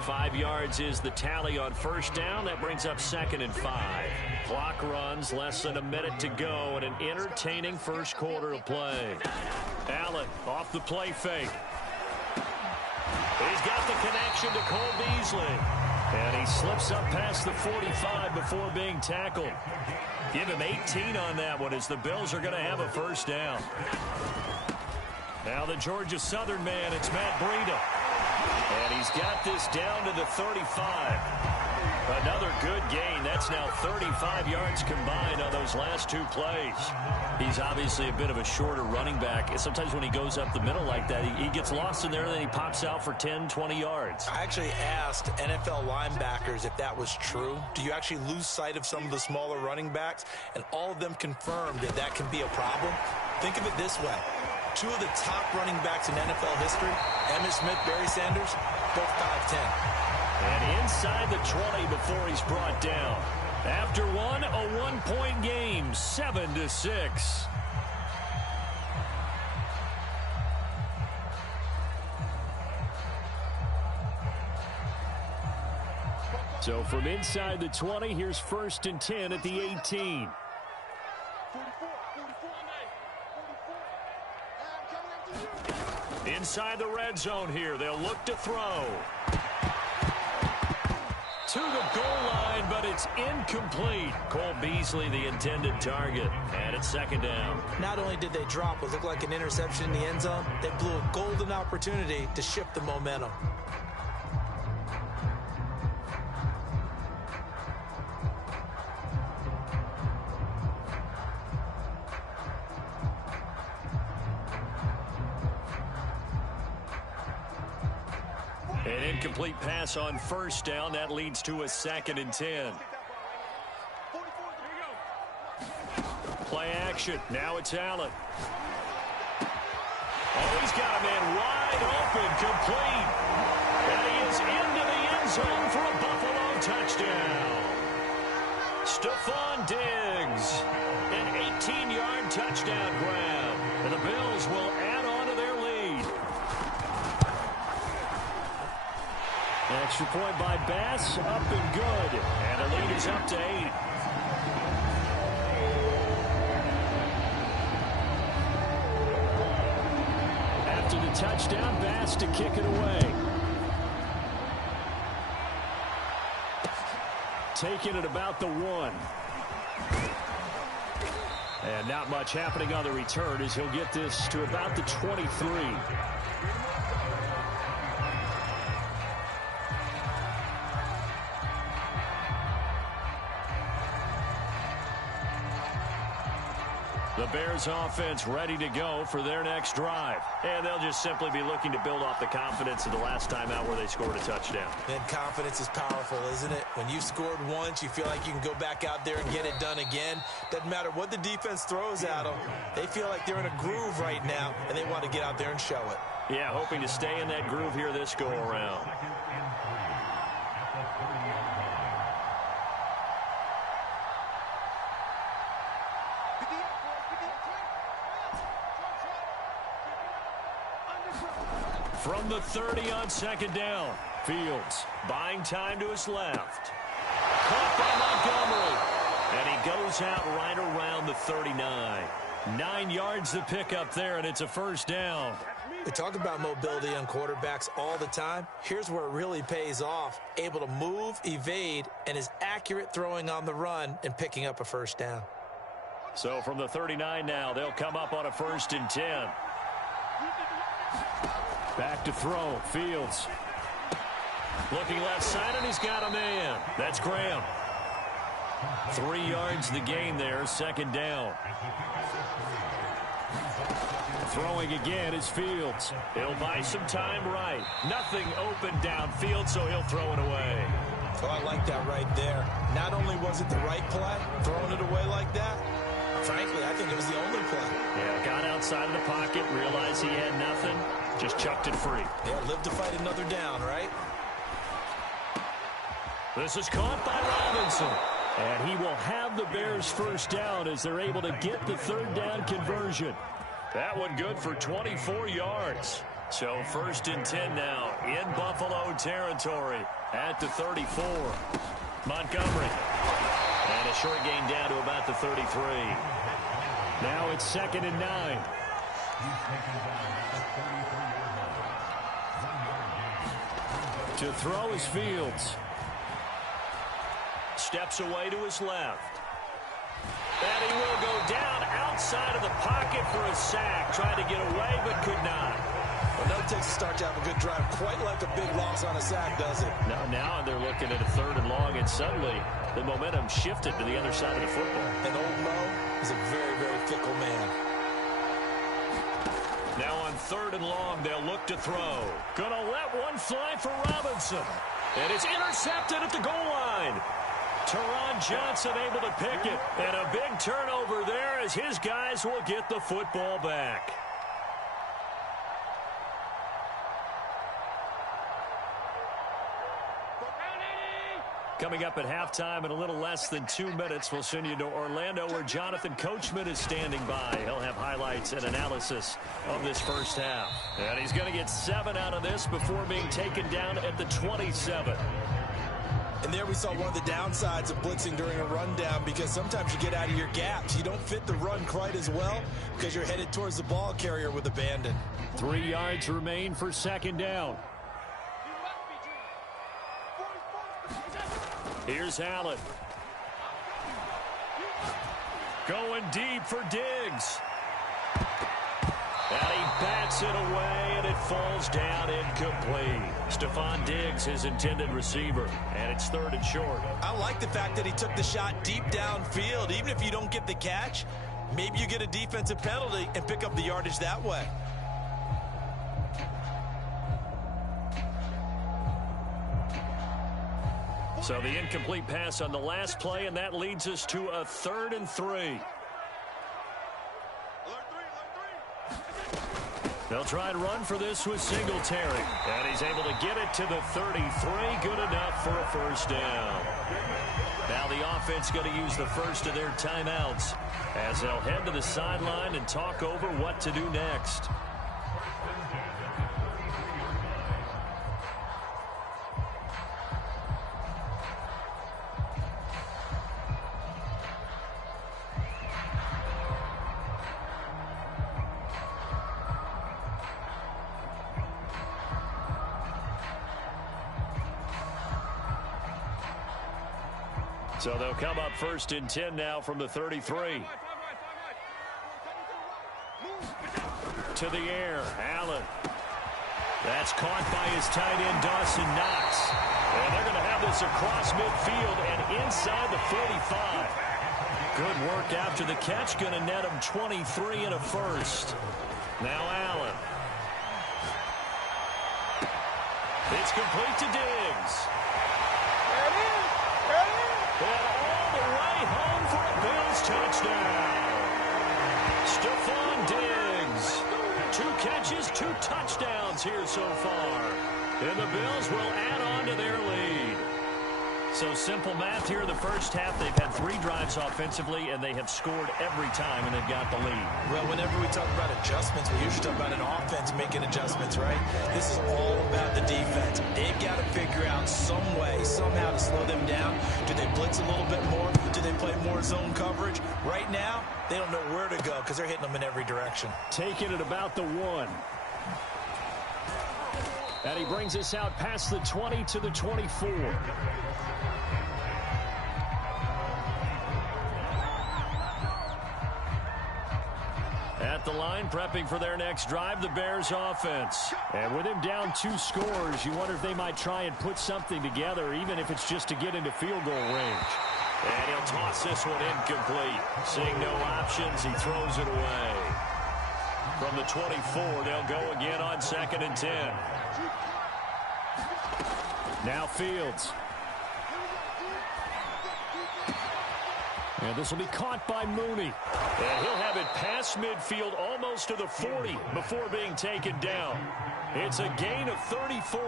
5 yards is the tally on first down. That brings up 2nd and 5. Clock runs, less than a minute to go, and an entertaining first quarter of play. Allen off the play fake. He's got the connection to Cole Beasley. And he slips up past the 45 before being tackled. Give him 18 on that one as the Bills are going to have a first down. Now the Georgia Southern man, it's Matt Breida. And he's got this down to the 35. Another good gain. That's now 35 yards combined on those last 2 plays. He's obviously a bit of a shorter running back. Sometimes when he goes up the middle like that, he gets lost in there, and then he pops out for 10, 20 yards. I actually asked NFL linebackers if that was true. Do you actually lose sight of some of the smaller running backs? And all of them confirmed that that can be a problem. Think of it this way. 2 of the top running backs in NFL history, Emmitt Smith, Barry Sanders, both 5'10". And inside the 20 before he's brought down. After one, a 1-point game, 7-6. So from inside the 20, here's 1st and 10 at the 18. Inside the red zone here, they'll look to throw. To the goal line, but it's incomplete. Cole Beasley, the intended target. And it's 2nd down. Not only did they drop what looked like an interception in the end zone, they blew a golden opportunity to shift the momentum. An incomplete pass on 1st down. That leads to a 2nd and 10. Play action. Now it's Allen. Oh, he's got a man wide open, complete. And he is into the end zone for a Buffalo touchdown. Stephon Diggs. An 18-yard touchdown grab. And the Bills will add on to their lead. Extra point by Bass, up and good. And the lead is up to 8. After the touchdown, Bass to kick it away. Taking it about the 1. And not much happening on the return as he'll get this to about the 23. The Bears offense ready to go for their next drive. And they'll just simply be looking to build off the confidence of the last time out where they scored a touchdown. And confidence is powerful, isn't it? When you've scored once, you feel like you can go back out there and get it done again. Doesn't matter what the defense throws at them. They feel like they're in a groove right now, and they want to get out there and show it. Yeah, hoping to stay in that groove here this go-around. From the 30 on 2nd down. Fields buying time to his left. Caught by Montgomery. And he goes out right around the 39. 9 yards to pick up there, and it's a 1st down. We talk about mobility on quarterbacks all the time. Here's where it really pays off. Able to move, evade, and is accurate throwing on the run and picking up a first down. So from the 39 now, they'll come up on a 1st and 10. Back to throw. Fields. Looking left side, and he's got a man. That's Graham. 3 yards the gain there, 2nd down. Throwing again is Fields. He'll buy some time right. Nothing open downfield, so he'll throw it away. Oh, I like that right there. Not only was it the right play, throwing it away like that, frankly, I think it was the only play. Yeah, got outside of the pocket, realized he had nothing, just chucked it free. Yeah, live to fight another down, right? This is caught by Robinson. And he will have the Bears' first down as they're able to get the 3rd down conversion. That one good for 24 yards. So 1st and 10 now in Buffalo territory at the 34. Montgomery. And a short gain down to about the 33. Now it's 2nd and 9. To throw is Fields. Steps away to his left. And he will go down outside of the pocket for a sack. Tried to get away, but could not. Well, no takes a start to have a good drive. Quite like a big loss on a sack, does it? Now they're looking at a 3rd and long, and suddenly the momentum shifted to the other side of the football. And old Mo is a very, very fickle man. Now on 3rd and long, they'll look to throw. Gonna let one fly for Robinson. And it's intercepted at the goal line. Teron Johnson able to pick it. And a big turnover there as his guys will get the football back. Coming up at halftime in a little less than 2 minutes, we'll send you to Orlando where Jonathan Coachman is standing by. He'll have highlights and analysis of this first half. And he's going to get 7 out of this before being taken down at the 27. And there we saw one of the downsides of blitzing during a rundown, because sometimes you get out of your gaps. You don't fit the run quite as well because you're headed towards the ball carrier with abandon. 3 yards remain for 2nd down. Here's Allen. Going deep for Diggs. And he bats it away, and it falls down incomplete. Stephon Diggs, his intended receiver, and it's 3rd and short. I like the fact that he took the shot deep downfield. Even if you don't get the catch, maybe you get a defensive penalty and pick up the yardage that way. So the incomplete pass on the last play, and that leads us to a 3rd and 3. They'll try and run for this with Singletary. And he's able to get it to the 33. Good enough for a first down. Now the offense going to use the first of their timeouts as they'll head to the sideline and talk over what to do next. So they'll come up 1st and 10 now from the 33. To the air, Allen. That's caught by his tight end, Dawson Knox. And they're going to have this across midfield and inside the 45. Good work after the catch. Going to net him 23 and a first. Now Allen. It's complete to Diggs. And all the way home for a Bills touchdown. Stephon Diggs. 2 catches, 2 touchdowns here so far. And the Bills will add on to their lead. So simple math here in the first half. They've had 3 drives offensively, and they have scored every time, and they've got the lead. Well, whenever we talk about adjustments, we usually talk about an offense making adjustments, right? This is all about the defense. They've got to figure out some way, somehow to slow them down. Do they blitz a little bit more? Do they play more zone coverage? Right now, they don't know where to go because they're hitting them in every direction. Taking it about the 1. And he brings us out past the 20 to the 24. At the line, prepping for their next drive, the Bears offense. And with him down 2 scores, you wonder if they might try and put something together, even if it's just to get into field goal range. And he'll toss this one incomplete. Seeing no options, he throws it away. From the 24, they'll go again on 2nd and 10. Now Fields. And this will be caught by Mooney. And he'll have it past midfield almost to the 40 before being taken down. It's a gain of 34.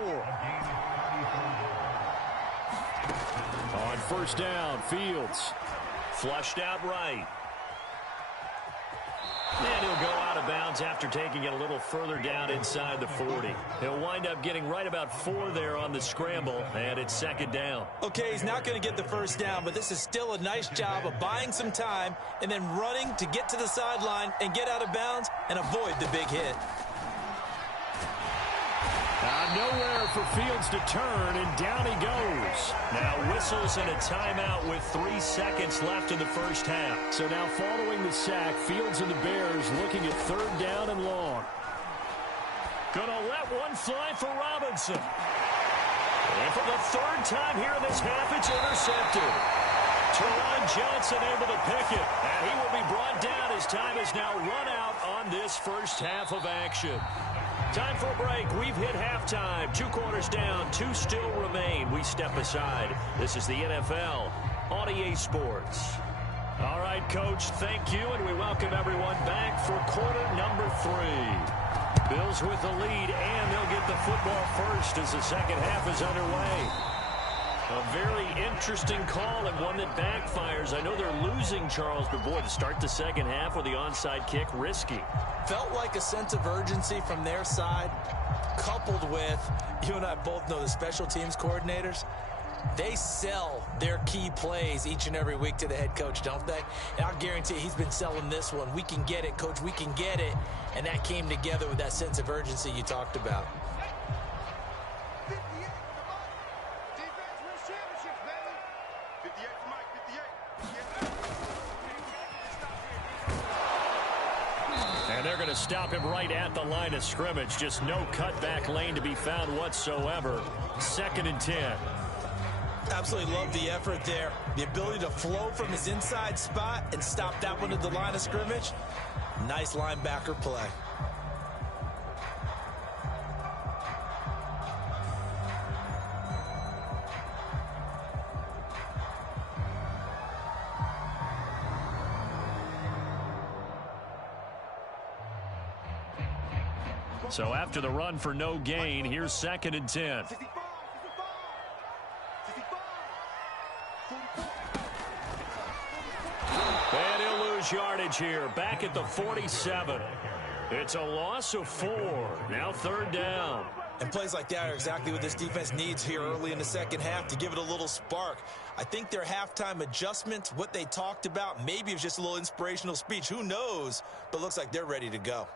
On first down, Fields. Flushed out right. And he'll go out of bounds after taking it a little further down inside the 40. He'll wind up getting right about 4 there on the scramble, and it's 2nd down. Okay, he's not going to get the first down, but this is still a nice job of buying some time and then running to get to the sideline and get out of bounds and avoid the big hit. Nowhere for Fields to turn, and down he goes. Now whistles and a timeout with 3 seconds left in the first half. So now following the sack, Fields and the Bears looking at 3rd down and long. Gonna let one fly for Robinson. And for the 3rd time here in this half, it's intercepted. Teron Johnson able to pick it, and he will be brought down as time is now run out on this first half of action. Time for a break. We've hit halftime. 2 quarters down. 2 still remain. We step aside. This is the NFL on EA Sports. All right, Coach, thank you, and we welcome everyone back for quarter number 3. Bills with the lead, and they'll get the football first as the second half is underway. A very interesting call and one that backfires. I know they're losing, Charles, but boy, to start the second half with the onside kick, risky. Felt like a sense of urgency from their side, coupled with, you and I both know the special teams coordinators, they sell their key plays each and every week to the head coach, don't they? And I'll guarantee he's been selling this one. We can get it, Coach, we can get it. And that came together with that sense of urgency you talked about. And they're going to stop him right at the line of scrimmage. Just no cutback lane to be found whatsoever. 2nd and 10. Absolutely love the effort there. The ability to flow from his inside spot and stop that one at the line of scrimmage. Nice linebacker play. So after the run for no gain, here's 2nd and 10. And he'll lose yardage here, back at the 47. It's a loss of 4. Now 3rd down. And plays like that are exactly what this defense needs here early in the second half to give it a little spark. I think their halftime adjustments, what they talked about, maybe it was just a little inspirational speech. Who knows? But looks like they're ready to go.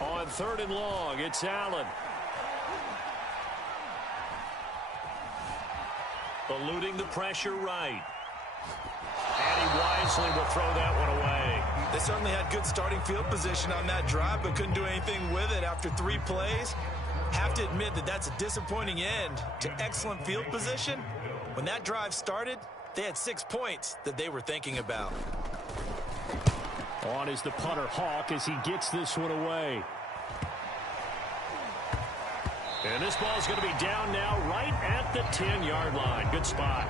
On 3rd and long, it's Allen. Eluding the pressure right. And he wisely will throw that one away. They certainly had good starting field position on that drive, but couldn't do anything with it after 3 plays. Have to admit that that's a disappointing end to excellent field position. When that drive started, they had 6 points that they were thinking about. On is the punter, Hawk, as he gets this one away. And this ball's going to be down now right at the 10-yard line. Good spot.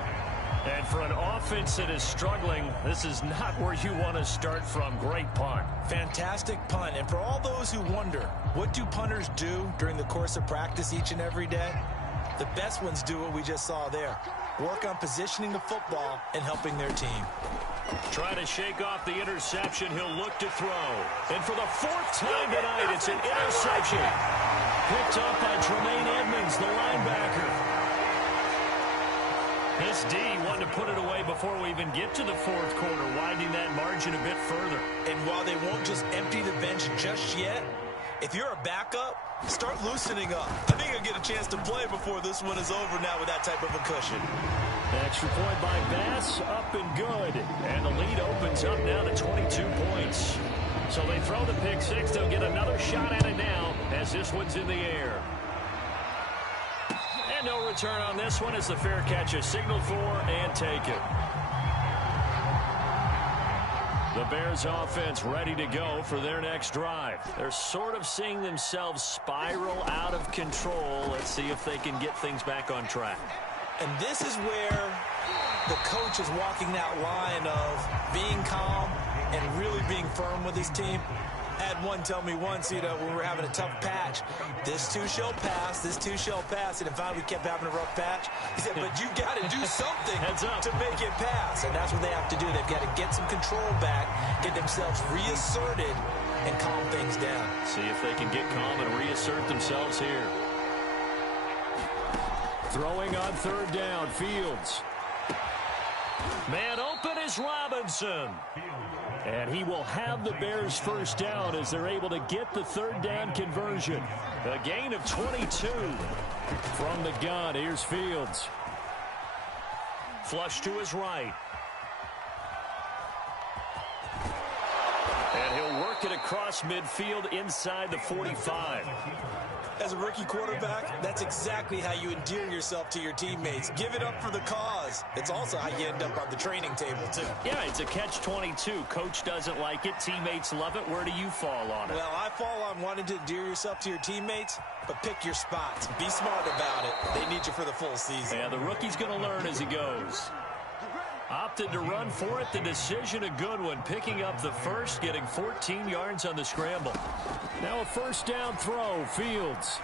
And for an offense that is struggling, this is not where you want to start from. Great punt. Fantastic punt. And for all those who wonder, what do punters do during the course of practice each and every day? The best ones do what we just saw there. Work on positioning the football and helping their team. Trying to shake off the interception. He'll look to throw. And for the fourth time tonight, it's an interception. Picked up by Tremaine Edmonds, the linebacker. This D wanted to put it away before we even get to the fourth quarter, widening that margin a bit further. And while they won't just empty the bench just yet, if you're a backup, start loosening up. I think you'll get a chance to play before this one is over now with that type of a cushion. Extra point by Bass, up and good. And the lead opens up now to 22 points. So they throw the pick six. They'll get another shot at it now as this one's in the air. And no return on this one as the fair catch is signaled for and taken. The Bears offense ready to go for their next drive. They're sort of seeing themselves spiral out of control. Let's see if they can get things back on track. And this is where the coach is walking that line of being calm and really being firm with his team. I had one tell me once, when we were having a tough patch, this too shall pass, this too shall pass. And finally we kept having a rough patch. He said, but you got to do something to make it pass. And that's what they have to do. They've got to get some control back, get themselves reasserted, and calm things down. See if they can get calm and reassert themselves here. Throwing on third down, Fields. Man open is Robinson. And he will have the Bears first down as they're able to get the third down conversion. A gain of 22 from the gun. Here's Fields. Flush to his right. And he'll work it across midfield inside the 45. As a rookie quarterback, that's exactly how you endear yourself to your teammates. Give it up for the cause. It's also how you end up on the training table, too. Yeah, it's a catch-22. Coach doesn't like it. Teammates love it. Where do you fall on it? Well, I fall on wanting to endear yourself to your teammates, but pick your spots. Be smart about it. They need you for the full season. Yeah, the rookie's going to learn as he goes. Opted to run for it. The decision a good one. Picking up the first, getting 14 yards on the scramble. Now a first down throw. Fields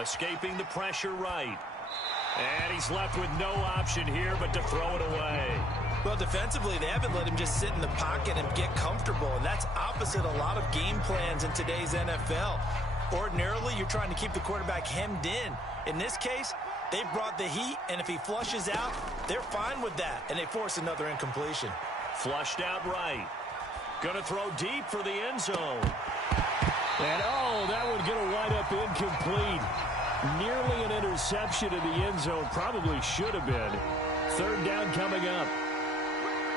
escaping the pressure right. And he's left with no option here but to throw it away. Well, defensively, they haven't let him just sit in the pocket and get comfortable. And that's opposite a lot of game plans in today's NFL. Ordinarily, you're trying to keep the quarterback hemmed in. In this case, they brought the heat, and if he flushes out, they're fine with that, and they force another incompletion. Flushed out right. Going to throw deep for the end zone. And, that would get a wind up incomplete. Nearly an interception in the end zone. Probably should have been. Third down coming up.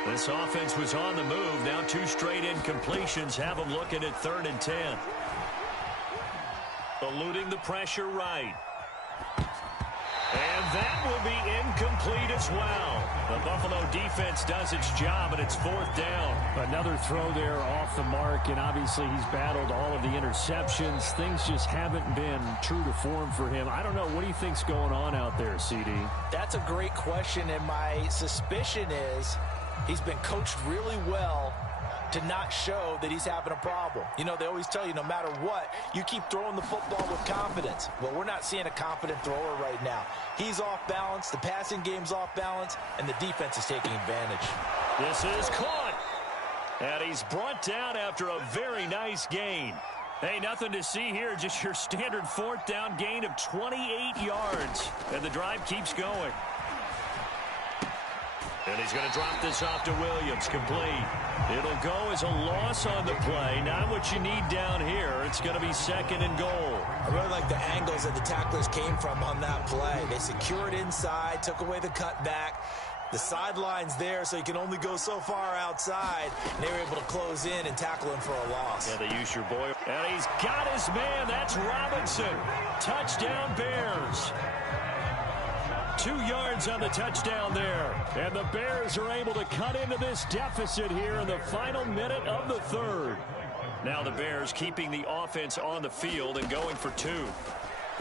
This offense was on the move. Now two straight incompletions have them looking at 3rd and 10. Eluding the pressure right. And that will be incomplete as well. The Buffalo defense does its job, and it's 4th down. Another throw there off the mark, and obviously he's battled all of the interceptions. Things just haven't been true to form for him. I don't know. What do you think's going on out there, CD? That's a great question, and my suspicion is he's been coached really well to not show that he's having a problem. They always tell you no matter what, you keep throwing the football with confidence. Well, we're not seeing a confident thrower right now. He's off balance, the passing game's off balance, and the defense is taking advantage. This is caught. And he's brought down after a very nice gain. Hey, nothing to see here, just your standard 4th down gain of 28 yards. And the drive keeps going. And he's going to drop this off to Williams, complete. It'll go as a loss on the play. Not what you need down here. It's going to be 2nd and goal. I really like the angles that the tacklers came from on that play. They secured inside, took away the cutback. The sideline's there, so you can only go so far outside. And they were able to close in and tackle him for a loss. Yeah, they use your boy. And he's got his man. That's Robinson. Touchdown, Bears. 2 yards on the touchdown there. And the Bears are able to cut into this deficit here in the final minute of the 3rd. Now the Bears keeping the offense on the field and going for 2.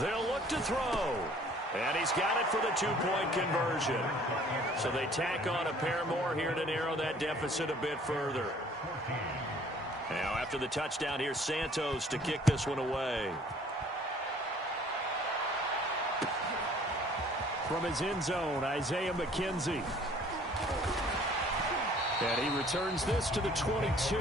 They'll look to throw. And he's got it for the 2-point conversion. So they tack on a pair more here to narrow that deficit a bit further. Now after the touchdown, here's Santos to kick this one away. from his end zone, Isaiah McKenzie. And he returns this to the 22.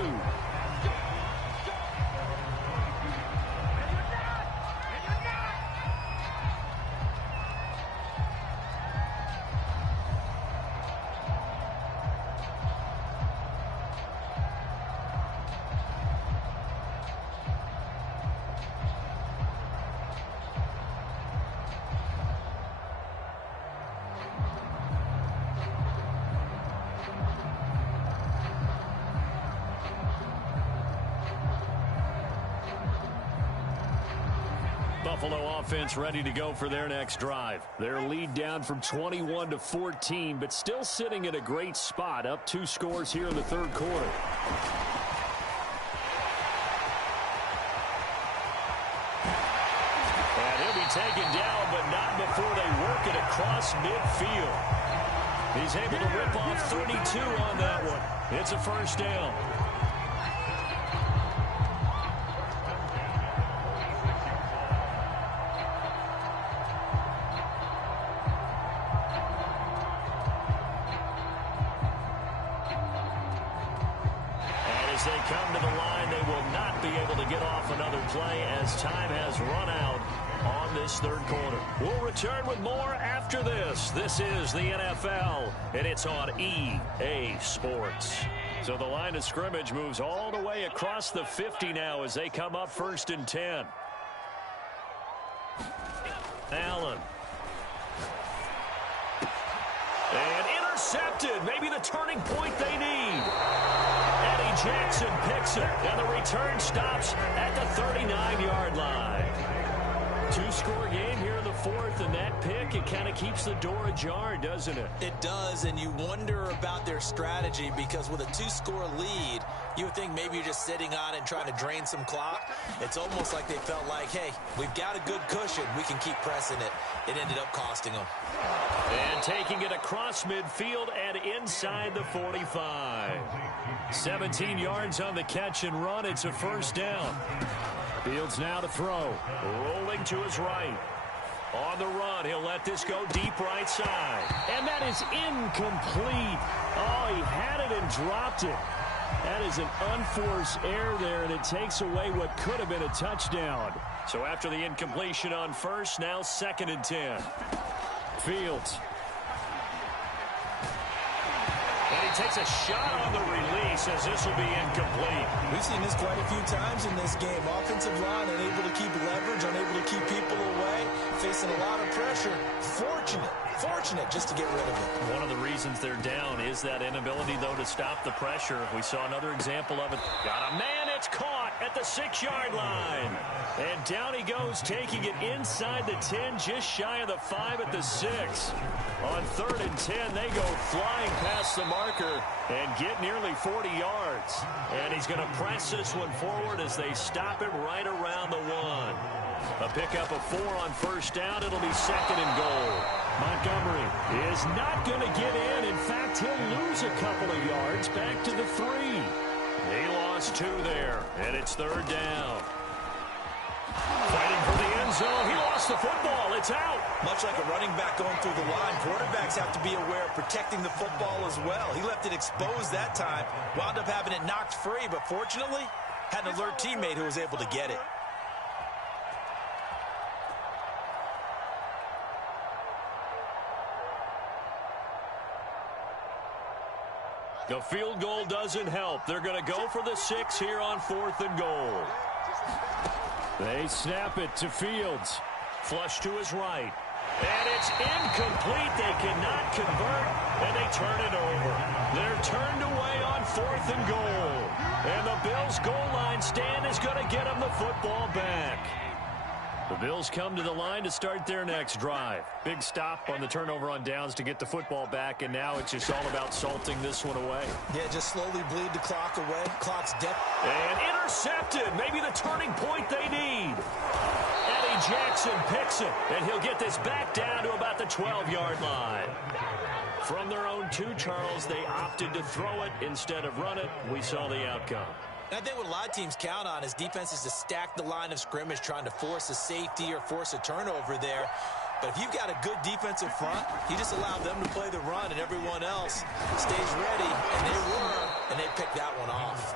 Buffalo offense ready to go for their next drive. Their lead down from 21 to 14, but still sitting at a great spot, up 2 scores here in the third quarter. And he'll be taken down, but not before they work it across midfield. He's able to rip off 32 on that one. It's a first down. As they come to the line, they will not be able to get off another play as time has run out on this third quarter. We'll return with more after this. This is the NFL, and it's on EA Sports. So the line of scrimmage moves all the way across the 50 now as they come up 1st and 10. Allen. And intercepted. Maybe the turning point they need. Jackson picks it, and the return stops at the 39-yard line. 2-score game here in the fourth, and that pick, it kind of keeps the door ajar, doesn't it? It does, and you wonder about their strategy because with a 2-score lead, you would think maybe you're just sitting on it and trying to drain some clock. It's almost like they felt like, hey, we've got a good cushion. We can keep pressing it. It ended up costing them. And taking it across midfield and inside the 45. 17 yards on the catch and run. It's a first down. Fields now to throw. Rolling to his right. On the run, he'll let this go deep right side. And that is incomplete. Oh, he had it and dropped it. That is an unforced error there, and it takes away what could have been a touchdown. So after the incompletion on first, now 2nd and 10. Fields. And he takes a shot on the release as this will be incomplete. We've seen this quite a few times in this game. Offensive line unable to keep leverage, unable to keep people away, facing a lot of pressure. Fortunate just to get rid of it. One of the reasons they're down is that inability, though, to stop the pressure. We saw another example of it. Got a man, it's caught at the 6-yard line. And down he goes, taking it inside the 10, just shy of the 5 at the 6. On 3rd and 10, they go flying past the marker and get nearly 40 yards. And he's going to press this one forward as they stop him right around the 1. A pickup of 4 on first down. It'll be 2nd and goal. Montgomery is not going to get in. In fact, he'll lose a couple of yards back to the 3. He lost 2 there, and it's 3rd down. Fighting for the end zone. He lost the football. It's out. Much like a running back going through the line, quarterbacks have to be aware of protecting the football as well. He left it exposed that time. Wound up having it knocked free, but fortunately, had an alert teammate who was able to get it. The field goal doesn't help. They're going to go for the 6 here on 4th and goal. They snap it to Fields. Flush to his right. And it's incomplete. They cannot convert, and they turn it over. They're turned away on 4th and goal. And the Bills' goal line stand is going to get them the football back. The Bills come to the line to start their next drive. Big stop on the turnover on downs to get the football back, and now it's just all about salting this one away. Yeah, just slowly bleed the clock away. Clock's dead. And intercepted. Maybe the turning point they need. Eddie Jackson picks it, and he'll get this back down to about the 12-yard line. From their own 2, Charles, they opted to throw it instead of run it. We saw the outcome. And I think what a lot of teams count on is defenses to stack the line of scrimmage, trying to force a safety or force a turnover there. But if you've got a good defensive front, you just allow them to play the run and everyone else stays ready, and they picked that one off.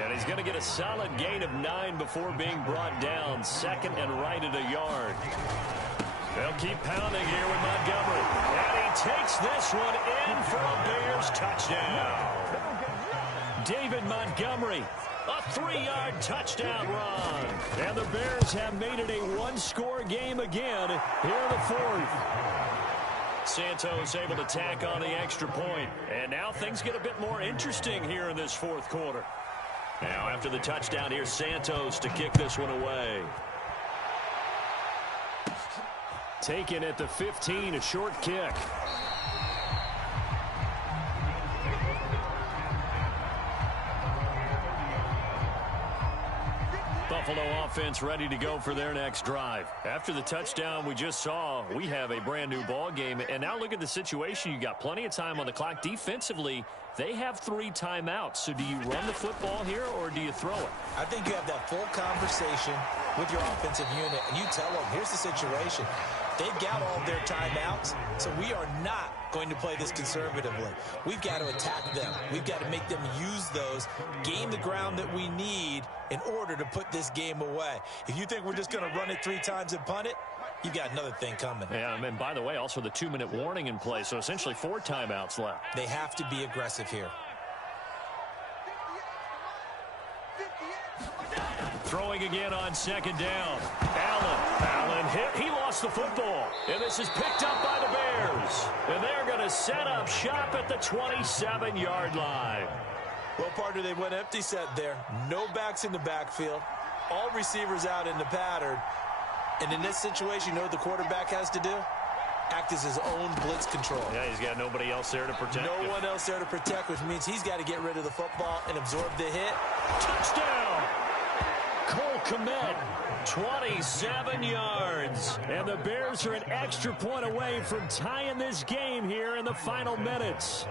And he's going to get a solid gain of 9 before being brought down. Second and right at a yard. They'll keep pounding here with Montgomery. And he takes this one in for a Bears touchdown. David Montgomery, a 3-yard touchdown run. And the Bears have made it a one-score game again here in the fourth. Santos able to tack on the extra point. And now things get a bit more interesting here in this fourth quarter. Now after the touchdown, here's Santos to kick this one away. Taken at the 15, a short kick. Buffalo offense ready to go for their next drive. After the touchdown we just saw, we have a brand new ball game. And now look at the situation. You got plenty of time on the clock. Defensively, they have 3 timeouts. So do you run the football here or do you throw it? I think you have that full conversation with your offensive unit, and you tell them, here's the situation. They've got all of their timeouts, so we are not going to play this conservatively. We've got to attack them. We've got to make them use those, gain the ground that we need in order to put this game away. If you think we're just going to run it 3 times and punt it, you've got another thing coming. Yeah, and by the way, also the 2-minute warning in play, so essentially 4 timeouts left. They have to be aggressive here. Throwing again on second down. Allen hit. He lost the football. And this is picked up by the Bears. And they're going to set up shop at the 27-yard line. Well, partner, they went empty set there. No backs in the backfield. All receivers out in the pattern. And in this situation, you know what the quarterback has to do? Act as his own blitz control. Yeah, he's got nobody else there to protect. No one else there to protect, which means he's got to get rid of the football and absorb the hit. Touchdown! Cole Kmet, 27 yards. And the Bears are an extra point away from tying this game here in the final minutes.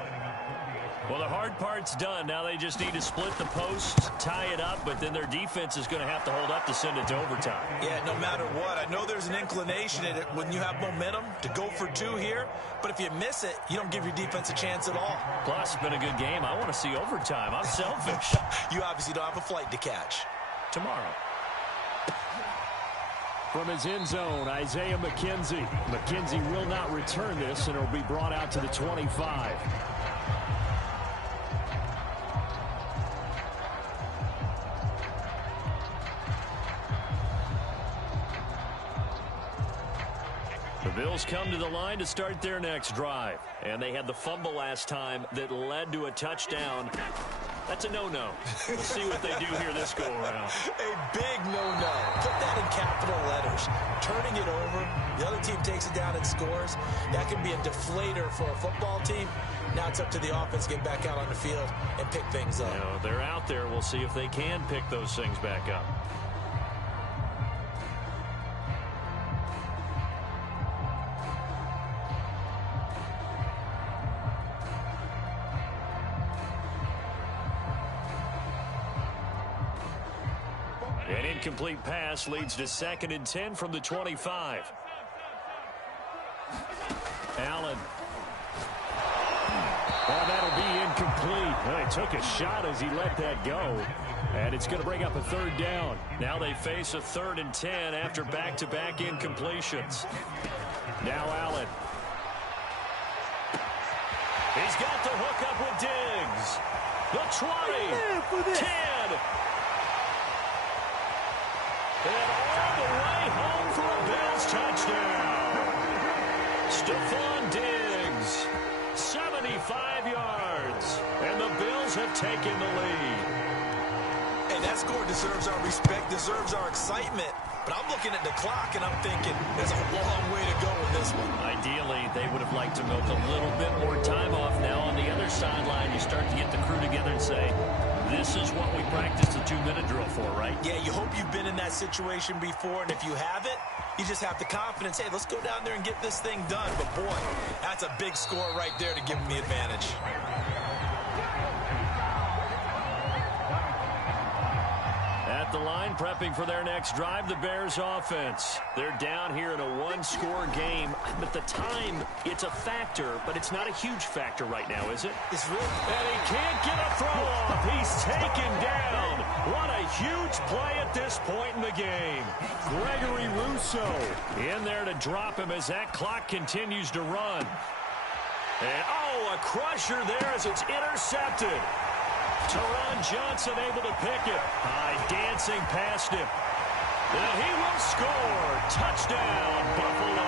Well, the hard part's done. Now they just need to split the posts, tie it up, but then their defense is going to have to hold up to send it to overtime. Yeah, no matter what. I know there's an inclination in it when you have momentum to go for 2 here, but if you miss it, you don't give your defense a chance at all. Plus, it's been a good game. I want to see overtime. I'm selfish. You obviously don't have a flight to catch. Tomorrow. From his end zone, Isaiah McKenzie. McKenzie will not return this, and it'll be brought out to the 25. The Bills come to the line to start their next drive. And they had the fumble last time that led to a touchdown. That's a no-no. We'll see what they do here this go-around. A big no-no. Put that in capital letters. Turning it over, the other team takes it down and scores. That can be a deflator for a football team. Now it's up to the offense to get back out on the field and pick things up. You know, they're out there. We'll see if they can pick those things back up. An incomplete pass leads to 2nd and 10 from the 25. Allen. Oh, that'll be incomplete. Well, he took a shot as he let that go. And it's going to bring up a 3rd down. Now they face a 3rd and 10 after back-to-back incompletions. Now Allen. He's got the hook up with Diggs. The 20, 10. And all the way home for a Bills touchdown. Stephon Diggs, 75 yards. And the Bills have taken the lead. Hey, that score deserves our respect, deserves our excitement. But I'm looking at the clock, and I'm thinking there's a long way to go in this one. Ideally, they would have liked to milk a little bit more time off. Now on the other sideline, you start to get the crew together and say, this is what we practiced the 2-minute drill for, right? Yeah, you hope you've been in that situation before, and if you haven't, you just have the confidence, hey, let's go down there and get this thing done. But, boy, that's a big score right there to give them the advantage. At the line, prepping for their next drive, the Bears offense. They're down here in a one-score game. But the time, it's a factor, but it's not a huge factor right now, is it? It's really... And he can't get a throw off. He's taken down. What a huge play at this point in the game. Gregory Rousseau in there to drop him as that clock continues to run. And, oh, a crusher there as it's intercepted. Teron Johnson able to pick it. High dancing past him. And he will score. Touchdown, Buffalo.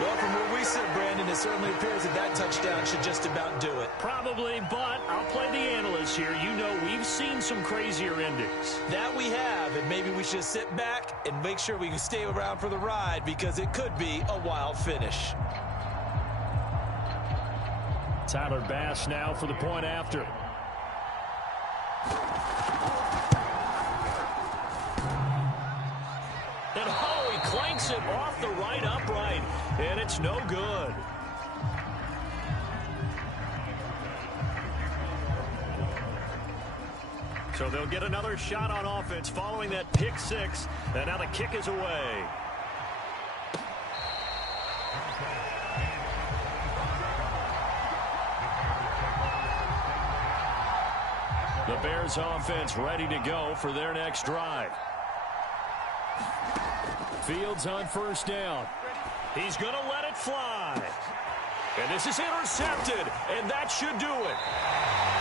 Well, from where we sit, Brandon, it certainly appears that that touchdown should just about do it. Probably, but I'll play the analyst here. You know we've seen some crazier endings. That we have, and maybe we should sit back and make sure we can stay around for the ride because it could be a wild finish. Tyler Bass now for the point after. And oh, he clanks it off the right upright, and it's no good. So they'll get another shot on offense following that pick six, and now the kick is away. The Bears offense ready to go for their next drive. Fields on first down. He's going to let it fly. And this is intercepted, and that should do it.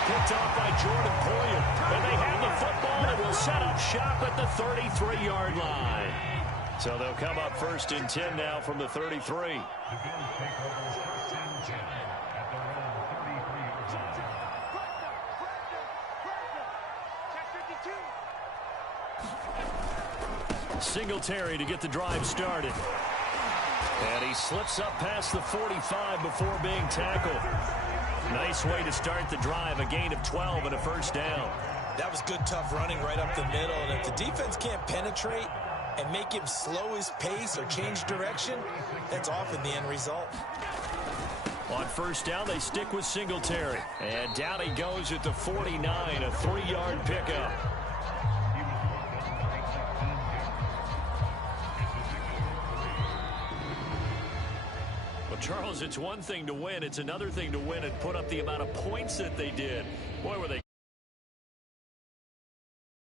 Picked off by Jordan Poyer. And they have the football and will set up shop at the 33-yard line. So they'll come up first and 10 now from the 33. Singletary to get the drive started. And he slips up past the 45 before being tackled. Nice way to start the drive, a gain of 12 and a first down. That was good, tough running right up the middle. And if the defense can't penetrate and make him slow his pace or change direction, that's often the end result. On first down, they stick with Singletary. And down he goes at the 49, a 3-yard pickup. Charles, it's one thing to win. It's another thing to win and put up the amount of points that they did. Boy, were they